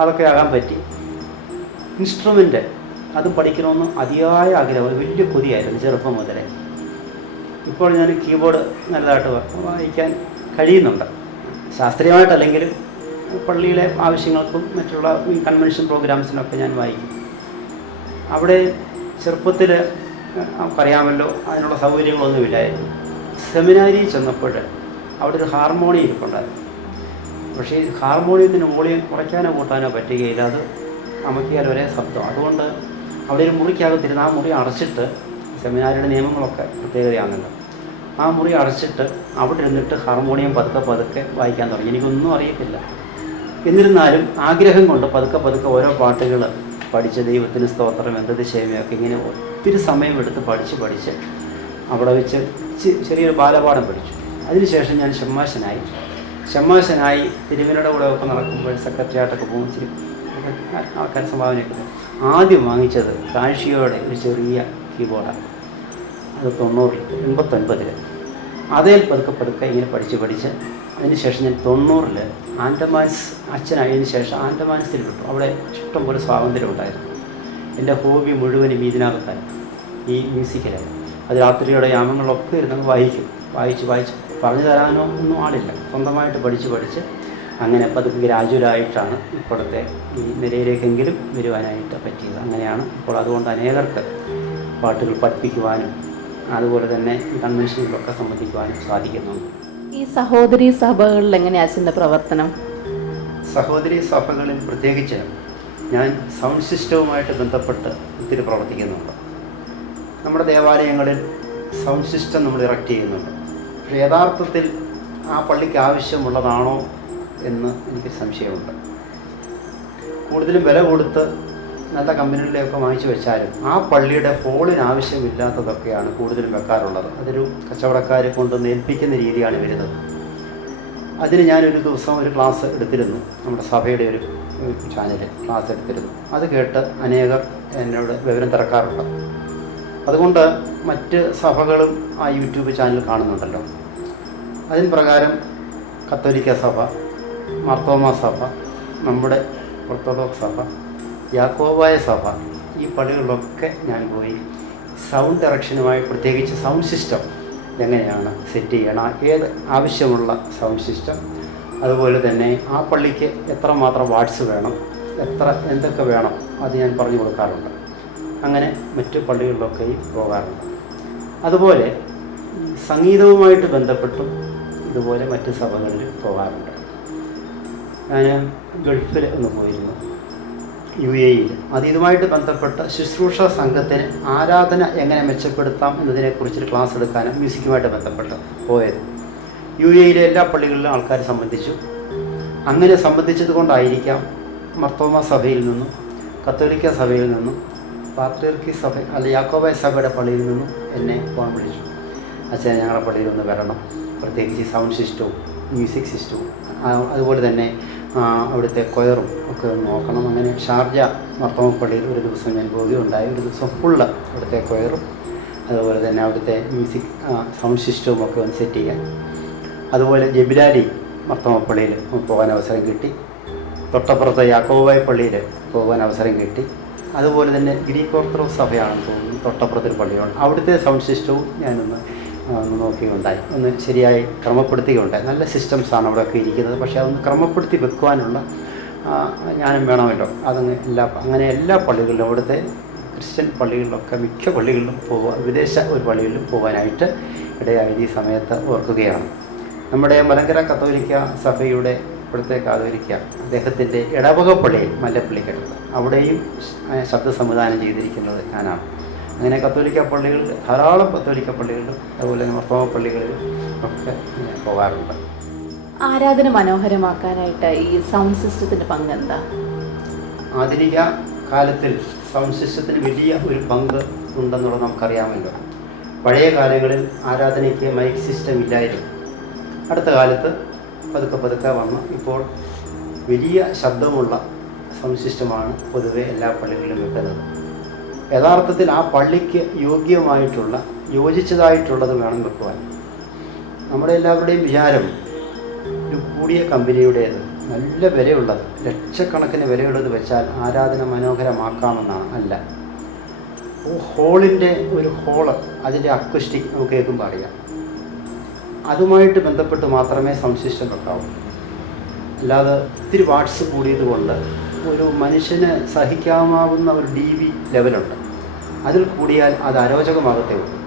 അതൊക്കെ ആകാൻ പറ്റി. ഇൻസ്ട്രുമെൻ്റ് അത് പഠിക്കണമെന്ന് അതിയായ ആഗ്രഹം, വലിയ കൊതിയായിരുന്നു ചെറുപ്പം മുതലേ. ഇപ്പോൾ ഞാൻ കീബോർഡ് നല്ലതായിട്ട് വായിക്കാൻ കഴിയുന്നുണ്ട്. ശാസ്ത്രീയമായിട്ടല്ലെങ്കിലും പള്ളിയിലെ ആവശ്യങ്ങൾക്കും മറ്റുള്ള ഈ കൺവെൻഷൻ പ്രോഗ്രാംസിനൊക്കെ ഞാൻ വായിക്കും. അവിടെ ചെറുപ്പത്തിൽ നമുക്കറിയാമല്ലോ, അതിനുള്ള സൗകര്യങ്ങളൊന്നുമില്ലായിരുന്നു. സെമിനാരിയിൽ ചെന്നപ്പോൾ അവിടെ ഒരു ഹാർമോണിയം ഇരിപ്പുണ്ടായിരുന്നു. പക്ഷേ ഈ ഹാർമോണിയത്തിന് വോളിയം കുറയ്ക്കാനോ കൂട്ടാനോ പറ്റുകയില്ല, അത് അമക്കിയാൽ ഒരേ ശബ്ദം. അതുകൊണ്ട് അവിടെ ഒരു മുറിക്കകത്തിരുന്ന് ആ മുറി അടച്ചിട്ട്, സെമിനാരിയുടെ നിയമങ്ങളൊക്കെ പ്രത്യേകതയാണല്ലോ, ആ മുറി അടച്ചിട്ട് അവിടെ ഇരുന്നിട്ട് ഹാർമോണിയം പതുക്കെ പതുക്കെ വായിക്കാൻ തുടങ്ങി. എനിക്കൊന്നും അറിയത്തില്ല. എന്നിരുന്നാലും ആഗ്രഹം കൊണ്ട് പതുക്കെ ഓരോ പാട്ടുകൾ പഠിച്ച്, ദൈവത്തിന് സ്തോത്രം, എന്തത് ശേമയൊക്കെ ഇങ്ങനെ ഒത്തിരി സമയം എടുത്ത് പഠിച്ച് അവിടെ വെച്ച് ചെറിയൊരു ബാലപാഠം പഠിച്ചു. അതിനുശേഷം ഞാൻ ഷമ്മാശനായി തിരുമലയുടെ കൂടെ ഒക്കെ നടക്കുമ്പോൾ സെക്രട്ടറിയായിട്ടൊക്കെ പോകും. ഇച്ചിരി ആൾക്കാർ സംഭാവനയൊക്കെ ആദ്യം വാങ്ങിച്ചത് കാഴ്ചയോടെ ഒരു ചെറിയ കീബോർഡാണ്. അത് 89 അതേൽ പതുക്കെ ഇങ്ങനെ പഠിച്ച് അതിനുശേഷം ഞാൻ 90 ആൻഡമാൻസ് അച്ഛനായതിനു ശേഷം ആൻഡമാൻസിൽ വിട്ടു. അവിടെ ഇഷ്ടംപോലെ സ്വാതന്ത്ര്യം ഉണ്ടായിരുന്നു. എൻ്റെ ഹോബി മുഴുവനും ഇതിനകത്തായി, ഈ മ്യൂസിക്കിലായി. അത് രാത്രിയുടെ യാമങ്ങളിലൊക്കെ ഇരുന്ന് വായിച്ച് പറഞ്ഞു തരാനോ ഒന്നും ആളില്ല. സ്വന്തമായിട്ട് പഠിച്ച് അങ്ങനെ പതുക്കെ ഗ്രാജുവലായിട്ടാണ് ഇപ്പോഴത്തെ ഈ നിലയിലേക്കെങ്കിലും വരുവാനായിട്ട് പറ്റിയത്. അങ്ങനെയാണ് ഇപ്പോൾ. അതുകൊണ്ട് അനേകർക്ക് പാട്ടുകൾ പഠിപ്പിക്കുവാനും അതുപോലെ തന്നെ കൺവെൻഷനുകളൊക്കെ സംബന്ധിക്കുവാനും സാധിക്കുന്നുണ്ട്. ഈ സഹോദരി സഭകളിൽ എങ്ങനെയാണ് അച്ഛൻ്റെ പ്രവർത്തനം? സഹോദരി സഭകളിൽ പ്രത്യേകിച്ച് ഞാൻ സൗണ്ട് സിസ്റ്റവുമായിട്ട് ബന്ധപ്പെട്ട് ഒത്തിരി പ്രവർത്തിക്കുന്നുണ്ട്. നമ്മുടെ ദേവാലയങ്ങളിൽ സൗണ്ട് സിസ്റ്റം നമ്മൾ ഇറക്റ്റ് ചെയ്യുന്നുണ്ട്. പക്ഷേ യഥാർത്ഥത്തിൽ ആ പള്ളിക്ക് ആവശ്യമുള്ളതാണോ എന്ന് എനിക്ക് സംശയമുണ്ട്. കൂടുതലും വില കൊടുത്ത് നല്ല കമ്പനികളിലൊക്കെ വാങ്ങിച്ചു വെച്ചാലും ആ പള്ളിയുടെ ഹോളിന് ആവശ്യമില്ലാത്തതൊക്കെയാണ് കൂടുതലും വെക്കാറുള്ളത്. അതൊരു കച്ചവടക്കാരെ കൊണ്ടൊന്ന് ഏൽപ്പിക്കുന്ന രീതിയാണ് വരുന്നത്. അതിന് ഞാനൊരു ദിവസം ഒരു ക്ലാസ് എടുത്തിരുന്നു. നമ്മുടെ സഭയുടെ ഒരു ചാനലിൽ ക്ലാസ് എടുത്തിരുന്നു. അത് കേട്ട് അനേകർ എന്നോട് വിവരം തിരക്കാറുണ്ട്. അതുകൊണ്ട് മറ്റ് സഭകളും ആ യൂട്യൂബ് ചാനൽ കാണുന്നുണ്ടല്ലോ. അതിന് പ്രകാരം കത്തോലിക്ക സഭ, മാർത്തോമാ സഭ, നമ്മുടെ ഓർത്തഡോക്സ് സഭ, യാക്കോബായ സഭ, ഈ പള്ളികളിലൊക്കെ ഞാൻ പോയി സൗണ്ട് ഡയറക്ഷനുമായി, പ്രത്യേകിച്ച് സൗണ്ട് സിസ്റ്റം എങ്ങനെയാണ് സെറ്റ് ചെയ്യണം, ഏത് ആവശ്യമുള്ള സൗണ്ട് സിസ്റ്റം, അതുപോലെ തന്നെ ആ പള്ളിക്ക് എത്രമാത്രം വാട്ട്സ് വേണം, എന്തൊക്കെ വേണം, അത് ഞാൻ പറഞ്ഞു കൊടുക്കാറുണ്ട്. അങ്ങനെ മറ്റു പള്ളികളിലൊക്കെയും പോകാറുണ്ട്. അതുപോലെ സംഗീതവുമായിട്ട് ബന്ധപ്പെട്ടും ഇതുപോലെ മറ്റ് സഭകളിൽ പോകാറുണ്ട്. ഞാൻ ഗൾഫിൽ ഒന്ന് പോയിരുന്നു, UAE. അത് ഇതുമായിട്ട് ബന്ധപ്പെട്ട ശുശ്രൂഷ സംഘത്തിന് ആരാധന എങ്ങനെ മെച്ചപ്പെടുത്താം എന്നതിനെക്കുറിച്ചൊരു ക്ലാസ് എടുക്കാനും മ്യൂസിക്കുമായിട്ട് ബന്ധപ്പെട്ട് പോയത്. UAE എല്ലാ പള്ളികളിലും ആൾക്കാർ സംബന്ധിച്ചു. അങ്ങനെ സംബന്ധിച്ചത് കൊണ്ടായിരിക്കാം മർത്തോമ സഭയിൽ നിന്നും കത്തോലിക്ക സഭയിൽ നിന്നും പാത്രിയർക്കി സഭ യാക്കോബായ സഭയുടെ പള്ളിയിൽ നിന്നും എന്നെ ഫോൺ വിളിച്ചു. അച്ഛനെ ഞങ്ങളുടെ പള്ളിയിൽ ഒന്ന് വരണം, പ്രത്യേകിച്ച് സൗണ്ട് സിസ്റ്റവും മ്യൂസിക് സിസ്റ്റവും അതുപോലെ തന്നെ അവിടുത്തെ കൊയറും ഒക്കെ നോക്കണം. അങ്ങനെ ഷാർജ മർത്തോമപ്പള്ളിയിൽ ഒരു ദിവസം ഞാൻ പോവുകയുണ്ടായി. ഒരു ദിവസം ഫുള്ള് അവിടുത്തെ കൊയറും അതുപോലെ തന്നെ അവിടുത്തെ മ്യൂസിക് സൗണ്ട് സിസ്റ്റവും ഒക്കെ ഒന്ന് സെറ്റ് ചെയ്യാൻ. അതുപോലെ ജബിലാലി മർത്തോമപ്പള്ളിയിൽ പോകാൻ അവസരം കിട്ടി. തൊട്ടപ്പുറത്തെ യാക്കോബായ പള്ളിയിൽ പോകാൻ അവസരം കിട്ടി. അതുപോലെ തന്നെ ഗ്രീക്ക് ഓർത്തഡോക്സ് സഭയാണെന്ന് തോന്നുന്നു, തൊട്ടപ്പുറത്തൊരു പള്ളിയാണ്. അവിടുത്തെ സൗണ്ട് സിസ്റ്റവും ഞാനൊന്ന് നോക്കുകയുണ്ടായി, ഒന്ന് ശരിയായി ക്രമപ്പെടുത്തുകയുണ്ടായി. നല്ല സിസ്റ്റംസാണ് അവിടെയൊക്കെ ഇരിക്കുന്നത്. പക്ഷേ അതൊന്ന് ക്രമപ്പെടുത്തി വെക്കുവാനുള്ള ജ്ഞാനം വേണമല്ലോ. അങ്ങനെ എല്ലാ പള്ളികളിലും, അവിടുത്തെ ക്രിസ്ത്യൻ പള്ളികളിലൊക്കെ മിക്ക പള്ളികളിലും വിദേശ ഒരു പള്ളികളിലും പോകാനായിട്ട് ഇടയായി ഈ സമയത്ത് ഓർക്കുകയാണ്. നമ്മുടെ മലങ്കര കത്തോലിക്ക സഭയുടെ ഇവിടുത്തെ കാതോലിക്ക അദ്ദേഹത്തിൻ്റെ ഇടവക പള്ളിയിൽ മല്ലപ്പള്ളിക്കടുത്ത് അവിടെയും ശബ്ദ സംവിധാനം ചെയ്തിരിക്കുന്നത് ഞാനാണ്. അങ്ങനെ കത്തോലിക്ക പള്ളികളിൽ ധാരാളം കത്തോലിക്ക പള്ളികളിലും അതുപോലെ മർത്തോമ പള്ളികളിലും ഒക്കെ പോകാറുണ്ട്. ആരാധന മനോഹരമാക്കാനായിട്ട് ഈ സൗണ്ട് സിസ്റ്റത്തിൻ്റെ പങ്കെന്താ? ആധുനിക കാലത്തിൽ സൗണ്ട് സിസ്റ്റത്തിന് വലിയ ഒരു പങ്ക് ഉണ്ടെന്നുള്ളത് നമുക്കറിയാമല്ലോ. പഴയ കാലങ്ങളിൽ ആരാധനയ്ക്ക് മൈക്ക് സിസ്റ്റം ഇല്ലായിരുന്നു. അടുത്ത കാലത്ത് പതുക്കെ വന്ന് ഇപ്പോൾ വലിയ ശബ്ദമുള്ള സൗണ്ട് സിസ്റ്റമാണ് പൊതുവെ എല്ലാ പള്ളികളിലും വെക്കുന്നത്. യഥാർത്ഥത്തിൽ ആ പള്ളിക്ക് യോജിച്ചതായിട്ടുള്ളത് വേണം വെക്കുവാൻ. നമ്മുടെ എല്ലാവരുടെയും വിചാരം ഒരു കൂടിയ കമ്പനിയുടേത്, നല്ല വിലയുള്ളത്, ലക്ഷക്കണക്കിന് വിലയുള്ളത് വെച്ചാൽ ആരാധന മനോഹരമാക്കാമെന്നാണ്. അല്ല, ഹോളിൻ്റെ ഒരു ഹോള്, അതിൻ്റെ അക്വസ്റ്റിക് നമുക്ക് കേൾക്കുമ്പോൾ അറിയാം. അതുമായിട്ട് ബന്ധപ്പെട്ട് മാത്രമേ സൗണ്ട് സിസ്റ്റം വെക്കാവൂ. അല്ലാതെ ഒത്തിരി വാട്ട്സ് കൂടിയത് കൊണ്ട് ഒരു മനുഷ്യന് സഹിക്കാമാവുന്ന ഒരു dB ലെവലുണ്ട്. അതിൽ കൂടിയാൽ അത് അരോചകമാകത്തേ ഉള്ളൂ.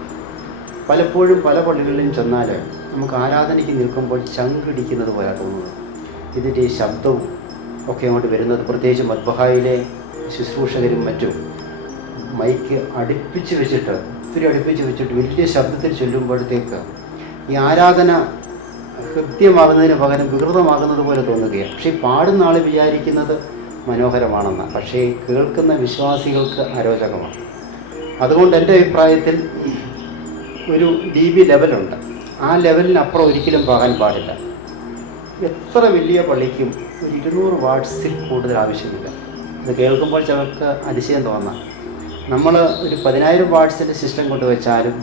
പലപ്പോഴും പല പള്ളികളിലും ചെന്നാൽ നമുക്ക് ആരാധനയ്ക്ക് നിൽക്കുമ്പോൾ ചങ്കിടിക്കുന്നത് പോലെ തോന്നുന്നു. ഇതിൻ്റെ ഈ ശബ്ദവും ഒക്കെ അങ്ങോട്ട് വരുന്നത്, പ്രത്യേകിച്ച് മദ്ബഹായിലെ ശുശ്രൂഷകരും മറ്റും മൈക്ക് അടുപ്പിച്ച് വെച്ചിട്ട് വലിയ ശബ്ദത്തിൽ ചൊല്ലുമ്പോഴത്തേക്ക് ഈ ആരാധന കൃത്യമാകുന്നതിന് പകരം വികൃതമാകുന്നത് പോലെ തോന്നുകയാണ്. പക്ഷേ പാടുന്ന ആൾ വിചാരിക്കുന്നത് മനോഹരമാണെന്ന്, പക്ഷേ കേൾക്കുന്ന വിശ്വാസികൾക്ക് അരോചകമാണ്. അതുകൊണ്ട് എൻ്റെ അഭിപ്രായത്തിൽ ഒരു dB ലെവലുണ്ട്. ആ ലെവലിനപ്പുറം ഒരിക്കലും പോകാൻ പാടില്ല. എത്ര വലിയ പള്ളിക്കും ഒരു 200 വാട്ട്സിൽ കൂടുതൽ ആവശ്യമില്ല. ഇത് കേൾക്കുമ്പോൾ ചിലർക്ക് അതിശയം തോന്നാം. നമ്മൾ ഒരു 10,000 വാട്ട്സിൻ്റെ സിസ്റ്റം കൊണ്ടുവച്ചാലും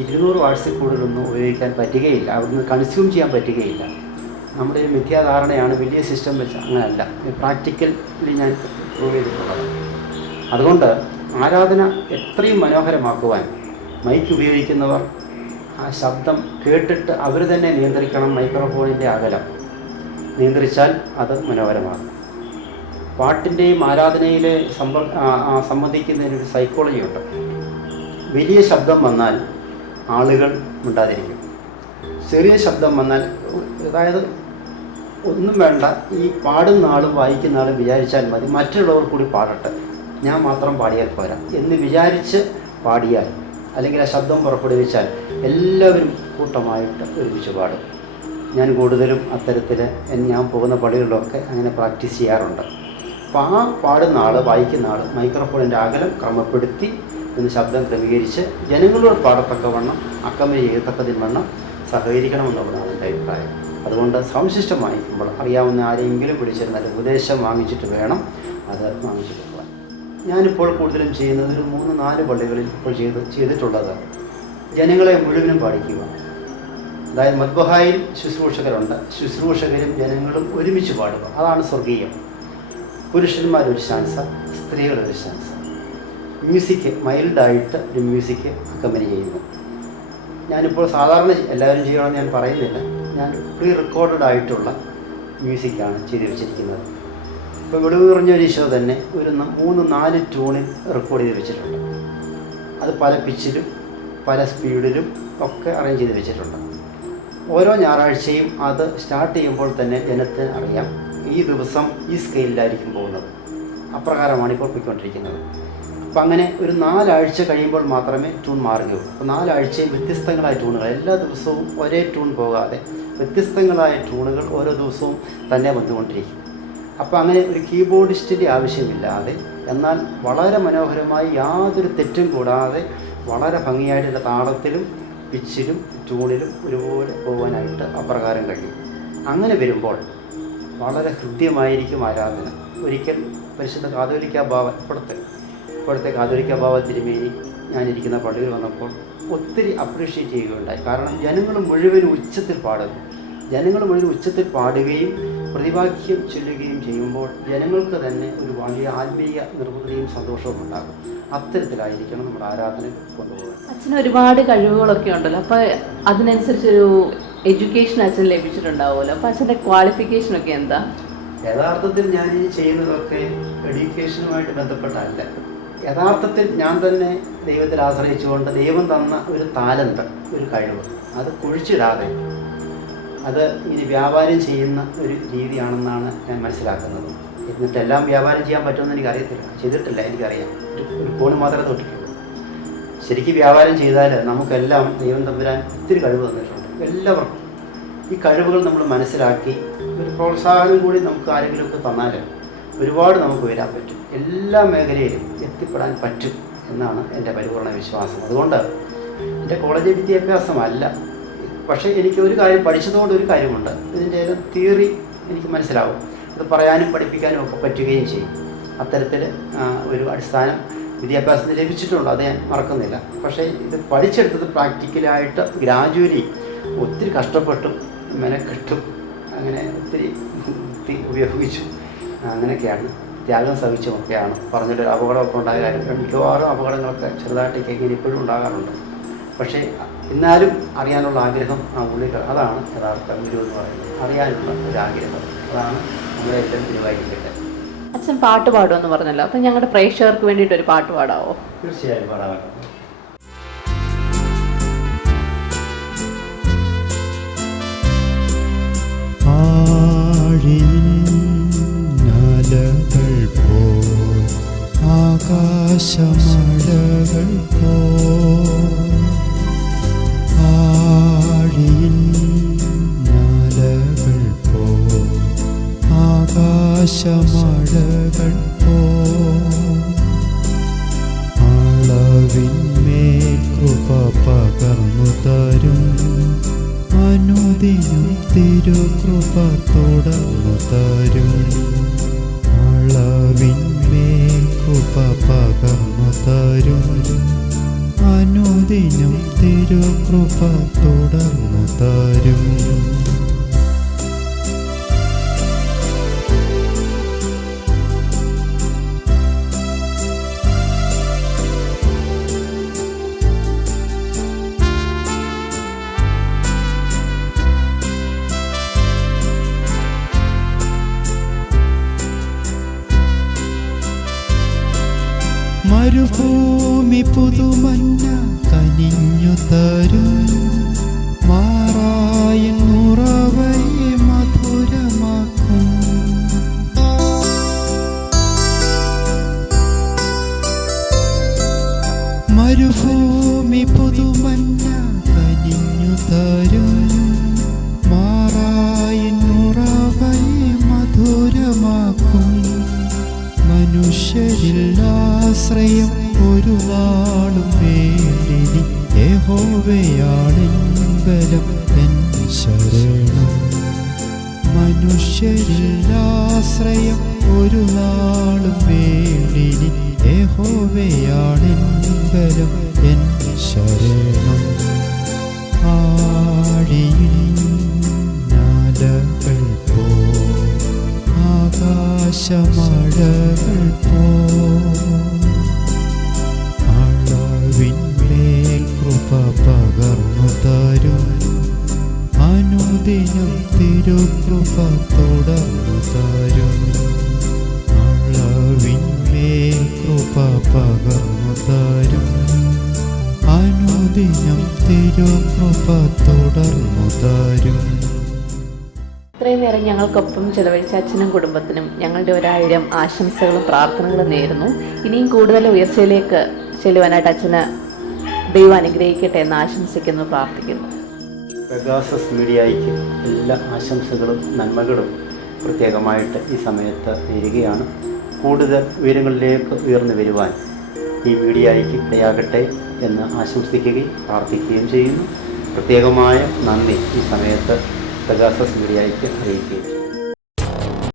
200 വാട്ട്സിൽ കൂടുതലൊന്നും ഉപയോഗിക്കാൻ പറ്റുകയില്ല, അവിടുന്ന് കൺസ്യൂം ചെയ്യാൻ പറ്റുകയില്ല. നമ്മുടെ ഒരു മിഥ്യാധാരണയാണ് വലിയ സിസ്റ്റം വെച്ച്. അങ്ങനെയല്ല, പ്രാക്ടിക്കലി ഞാൻ പ്രൂവ് ചെയ്തിട്ടുള്ളത്. അതുകൊണ്ട് ആരാധന എത്രയും മനോഹരമാക്കുവാൻ മൈക്ക് ഉപയോഗിക്കുന്നവർ ആ ശബ്ദം കേട്ടിട്ട് അവർ തന്നെ നിയന്ത്രിക്കണം. മൈക്രോഫോണിൻ്റെ അകലം നിയന്ത്രിച്ചാൽ അത് മനോഹരമാകും. പാട്ടിൻ്റെയും ആരാധനയിലെ സംബന്ധിക്കുന്നതിനൊരു സൈക്കോളജിയുണ്ട്. വലിയ ശബ്ദം വന്നാൽ ആളുകൾ മിണ്ടാതിരിക്കും. ചെറിയ ശബ്ദം വന്നാൽ, അതായത് ഒന്നും വേണ്ട, ഈ പാടുന്ന ആളും വായിക്കുന്ന ആളും വിചാരിച്ചാൽ മതി മറ്റുള്ളവർ കൂടി പാടട്ടെ, ഞാൻ മാത്രം പാടിയാൽ പോരാ എന്ന് വിചാരിച്ച് പാടിയാൽ, അല്ലെങ്കിൽ ആ ശബ്ദം പുറപ്പെടുവിച്ചാൽ എല്ലാവരും കൂട്ടമായിട്ട് ഒരുമിച്ച് പാടും. ഞാൻ കൂടുതലും അത്തരത്തിൽ ഞാൻ പോകുന്ന പള്ളികളിലൊക്കെ അങ്ങനെ പ്രാക്ടീസ് ചെയ്യാറുണ്ട്. അപ്പോൾ ആ പാടുന്ന ആൾ, വായിക്കുന്ന ആൾ മൈക്രോഫോണിൻ്റെ അകലം ക്രമപ്പെടുത്തി ഒന്ന് ശബ്ദം ക്രമീകരിച്ച് ജനങ്ങളോട് പാടത്തക്കവണ്ണം അക്കമ്പനി ചെയ്യത്തക്കതിന് സഹകരിക്കണമെന്നുള്ളതാണ് എൻ്റെ അഭിപ്രായം. അതുകൊണ്ട് സൗണ്ട് സിസ്റ്റം വാങ്ങിക്കുമ്പോൾ അറിയാവുന്ന ആരെങ്കിലും വിളിച്ചിരുന്നാൽ ഉപദേശം വാങ്ങിച്ചിട്ട് വേണം അത് വാങ്ങിച്ചിട്ട് പോകാൻ. ഞാനിപ്പോൾ കൂടുതലും ചെയ്യുന്നത് ഒരു 3-4 പള്ളികളിൽ ഇപ്പോൾ ചെയ്തിട്ടുള്ളത് ജനങ്ങളെ മുഴുവനും പാടിക്കുക. അതായത് മദ്ബഹായിൽ ശുശ്രൂഷകരുണ്ട്, ശുശ്രൂഷകരും ജനങ്ങളും ഒരുമിച്ച് പാടുക. അതാണ് സ്വർഗീയം. പുരുഷന്മാരൊരു ശാൻസ, സ്ത്രീകളൊരു ശാൻസ. മ്യൂസിക് മൈൽഡായിട്ട് ഒരു മ്യൂസിക് അക്കമ്പനി ചെയ്യുന്നു. ഞാനിപ്പോൾ സാധാരണ എല്ലാവരും ചെയ്യണമെന്ന് ഞാൻ പറയുന്നില്ല, ഞാൻ പ്രീ റെക്കോർഡഡ് ആയിട്ടുള്ള മ്യൂസിക്കാണ് ചെയ്തു വെച്ചിരിക്കുന്നത്. ഇപ്പോൾ വിളിവ് കുറഞ്ഞൊരു ഈശോ തന്നെ ഒരു 3-4 ട്യൂണിൽ റെക്കോർഡ് ചെയ്ത് വെച്ചിട്ടുണ്ട്. അത് പല പിച്ചിലും പല സ്പീഡിലും ഒക്കെ അറേഞ്ച് ചെയ്ത് വെച്ചിട്ടുണ്ട്. ഓരോ ഞായറാഴ്ചയും അത് സ്റ്റാർട്ട് ചെയ്യുമ്പോൾ തന്നെ ജനത്തിന് അറിയാം ഈ ദിവസം ഈ സ്കെയിലിലായിരിക്കും പോകുന്നത്. അപ്രകാരമാണ് ഇപ്പോൾ പോയിക്കൊണ്ടിരിക്കുന്നത്. അപ്പം അങ്ങനെ ഒരു 4 ആഴ്ച കഴിയുമ്പോൾ മാത്രമേ ട്യൂൺ മാറുകയുള്ളൂ. അപ്പോൾ 4 ആഴ്ചയും വ്യത്യസ്തങ്ങളായ ട്യൂണുകൾ, എല്ലാ ദിവസവും ഒരേ ട്യൂൺ പോകാതെ വ്യത്യസ്തങ്ങളായ ട്യൂണുകൾ ഓരോ ദിവസവും തന്നെ വന്നുകൊണ്ടിരിക്കും. അപ്പോൾ അങ്ങനെ ഒരു കീബോർഡിസ്റ്റിൻ്റെ ആവശ്യമില്ലാതെ, എന്നാൽ വളരെ മനോഹരമായി യാതൊരു തെറ്റും കൂടാതെ വളരെ ഭംഗിയായിട്ടുള്ള താളത്തിലും പിച്ചിലും ട്യൂണിലും ഒരുപോലെ പോകാനായിട്ട് അപ്രകാരം കഴിയും. അങ്ങനെ വരുമ്പോൾ വളരെ ഹൃദ്യമായിരിക്കും ആരാധന. ഒരിക്കൽ പരിശുദ്ധ കാതോലിക്ക ബാവ ഇപ്പോഴത്തെ കാതോലിക്ക ബാവ തിരുമേനി ഞാനിരിക്കുന്ന പള്ളിയിൽ വന്നപ്പോൾ ഒത്തിരി അപ്രീഷിയേറ്റ് ചെയ്യുകയുണ്ടായി. കാരണം ജനങ്ങൾ മുഴുവൻ ഉച്ചത്തിൽ പാടുകയും പ്രതിവാക്യം ചൊല്ലുകയും ചെയ്യുമ്പോൾ ജനങ്ങൾക്ക് തന്നെ ഒരു വലിയ ആത്മീയ നിർവൃതിയും സന്തോഷവും ഉണ്ടാകും. അത്തരത്തിലായിരിക്കണം നമ്മുടെ ആരാധന കൊണ്ടുപോകുന്നത്. അച്ഛന് ഒരുപാട് കഴിവുകളൊക്കെ ഉണ്ടല്ലോ, അപ്പോൾ അതിനനുസരിച്ചൊരു എഡ്യൂക്കേഷൻ അച്ഛൻ ലഭിച്ചിട്ടുണ്ടാവുമല്ലോ. അപ്പോൾ അച്ഛൻ്റെ ക്വാളിഫിക്കേഷനൊക്കെ എന്താ? യഥാർത്ഥത്തിൽ ഞാൻ ഈ ചെയ്യുന്നതൊക്കെ എഡ്യൂക്കേഷനുമായിട്ട് ബന്ധപ്പെട്ടല്ല. യഥാർത്ഥത്തിൽ ഞാൻ തന്നെ ദൈവത്തിൽ ആശ്രയിച്ചുകൊണ്ട് ദൈവം തന്ന ഒരു താലന്ത്, ഒരു കഴിവ്, അത് കുഴിച്ചിടാതെ അത് ഇനി വ്യാപാരം ചെയ്യുന്ന ഒരു രീതിയാണെന്നാണ് ഞാൻ മനസ്സിലാക്കുന്നത്. എന്നിട്ടെല്ലാം വ്യാപാരം ചെയ്യാൻ പറ്റുമെന്ന് എനിക്കറിയത്തില്ല, ചെയ്തിട്ടില്ല. എനിക്കറിയാം ഒരു കോണ് മാത്രമേ തൊട്ടിട്ടുള്ളൂ. ശരിക്കും വ്യാപാരം ചെയ്താൽ നമുക്കെല്ലാം ദൈവം തമ്പുരാൻ ഒത്തിരി കഴിവ് തന്നിട്ടുണ്ട്. എല്ലാവർക്കും ഈ കഴിവുകൾ നമ്മൾ മനസ്സിലാക്കി ഒരു പ്രോത്സാഹനം കൂടി നമുക്ക് ആരെങ്കിലുമൊക്കെ തന്നാൽ ഒരുപാട് നമുക്ക് വരാൻ പറ്റും. എല്ലാ മേഖലയിലും എത്തിപ്പെടാൻ പറ്റും എന്നാണ് എൻ്റെ പരിപൂർണ്ണ വിശ്വാസം. അതുകൊണ്ട് എൻ്റെ കോളേജ് വിദ്യാഭ്യാസമല്ല, പക്ഷേ എനിക്ക് ഒരു കാര്യം പഠിച്ചതുകൊണ്ട് ഒരു കാര്യമുണ്ട്, ഇതിൻ്റെ എല്ലാം തിയറി എനിക്ക് മനസ്സിലാവും. ഇത് പറയാനും പഠിപ്പിക്കാനും ഒക്കെ പറ്റുകയും ചെയ്യും. അത്തരത്തിൽ ഒരു അടിസ്ഥാനം വിദ്യാഭ്യാസത്തിന് ലഭിച്ചിട്ടുണ്ട്, അത് ഞാൻ മറക്കുന്നില്ല. പക്ഷേ ഇത് പഠിച്ചെടുത്തത് പ്രാക്ടിക്കലായിട്ട് ഗ്രാജുവലി ഒത്തിരി കഷ്ടപ്പെട്ടും മെനക്കെട്ടും അങ്ങനെ ഒത്തിരി ഉപയോഗിച്ചു. അങ്ങനെയൊക്കെയാണ്, ത്യാഗം സഹിച്ചുമൊക്കെയാണ്. പറഞ്ഞിട്ട് അപകടമൊക്കെ ഉണ്ടായ കാര്യം മിക്കവാറും അപകടങ്ങളൊക്കെ ചെറുതായിട്ടൊക്കെ ഇങ്ങനെ ഇപ്പോഴും ഉണ്ടാകാറുണ്ട്. പക്ഷേ എന്നാലും അറിയാനുള്ള ആഗ്രഹം ആ ഉള്ളിൽ, അതാണ് യഥാർത്ഥ ഗുരു എന്ന് പറയുന്നത്. അറിയാനുള്ള ഒരു ആഗ്രഹം, അതാണ് നമ്മളെല്ലാം തിരുവായിരിക്കട്ടെ. അച്ഛൻ പാട്ട് പാടുമെന്ന് പറഞ്ഞല്ലോ, അപ്പം ഞങ്ങളുടെ പ്രേക്ഷകർക്ക് വേണ്ടിയിട്ട് ഒരു പാട്ട് പാടാവോ? തീർച്ചയായും പാടാകട്ടെ. ആഴിനലകൾ പോൽ ആകാശമഴകൾ പോൽ, ആഴിനലകൾ പോൽ ആകാശമഴകൾ പോൽ, അളവിന്മേൽ കൃപ പകർന്നു തരും അനുദിനം തിരുകൃപ തുടർന്നു തരും. അളവിന്മേൽ കൃപ പകർന്നു തരും അനുദിനം തിരുകൃപ തുടർന്നു തരും. മരുഭൂമി പുതുമഞ്ഞ കനിഞ്ഞു തരും, മാറായൻ ഉറവയെ മധുരമാക്കും. മരുഭൂമി പുതുമഞ്ഞ കനിഞ്ഞു തരും, മാറായൻ ഉറവയെ മധുരമാക്കും. മനുഷ്യരിൽ ആശ്രയം ഒരു നാളും വേണ്ടിനി, യഹോവയാണെൻ ബലം എൻ ശരണം. മനുഷ്യരിൽ ആശ്രയം ഒരു നാളും വേണ്ടിനി, യഹോവയാണെൻ ബലം എൻ ശരണം. ആഴിനലകൾ പോൽ ആകാശമഴകൾ പോൽ, അളവിന്മേൽ കൃപ പകർന്നു തരും അനുദിനം തിരുകൃപ തുടർന്നു തരും. അളവിന്മേൽ കൃപ പകർന്നു തരും അനുദിനം തിരുകൃപ തുടർന്നു തരും. ഇത്രയും നേരം ഞങ്ങൾക്കൊപ്പം ചെലവഴിച്ച അച്ഛനും കുടുംബത്തിനും ഞങ്ങളുടെ 1000 ആശംസകളും പ്രാർത്ഥനകളും നേരുന്നു. ഇനിയും കൂടുതൽ ഉയർച്ചയിലേക്ക് ചെല്ലുവാനായിട്ട് അച്ഛന് ദൈവം അനുഗ്രഹിക്കട്ടെ എന്ന് ആശംസിക്കുന്നു, പ്രാർത്ഥിക്കുന്നു. പെഗാസസ് മീഡിയയ്ക്ക് എല്ലാ ആശംസകളും നന്മകളും പ്രത്യേകമായിട്ട് ഈ സമയത്ത് നേരുകയാണ്. കൂടുതൽ ഉയരങ്ങളിലേക്ക് ഉയർന്നു വരുവാൻ ഈ മീഡിയയ്ക്ക് ഇടയാകട്ടെ എന്ന് ആശംസിക്കുകയും പ്രാർത്ഥിക്കുകയും ചെയ്യുന്നു. പ്രത്യേകമായ നന്ദി ഈ സമയത്ത് പെഗാസസ് മീഡിയയ്ക്ക് അറിയിക്കുകയും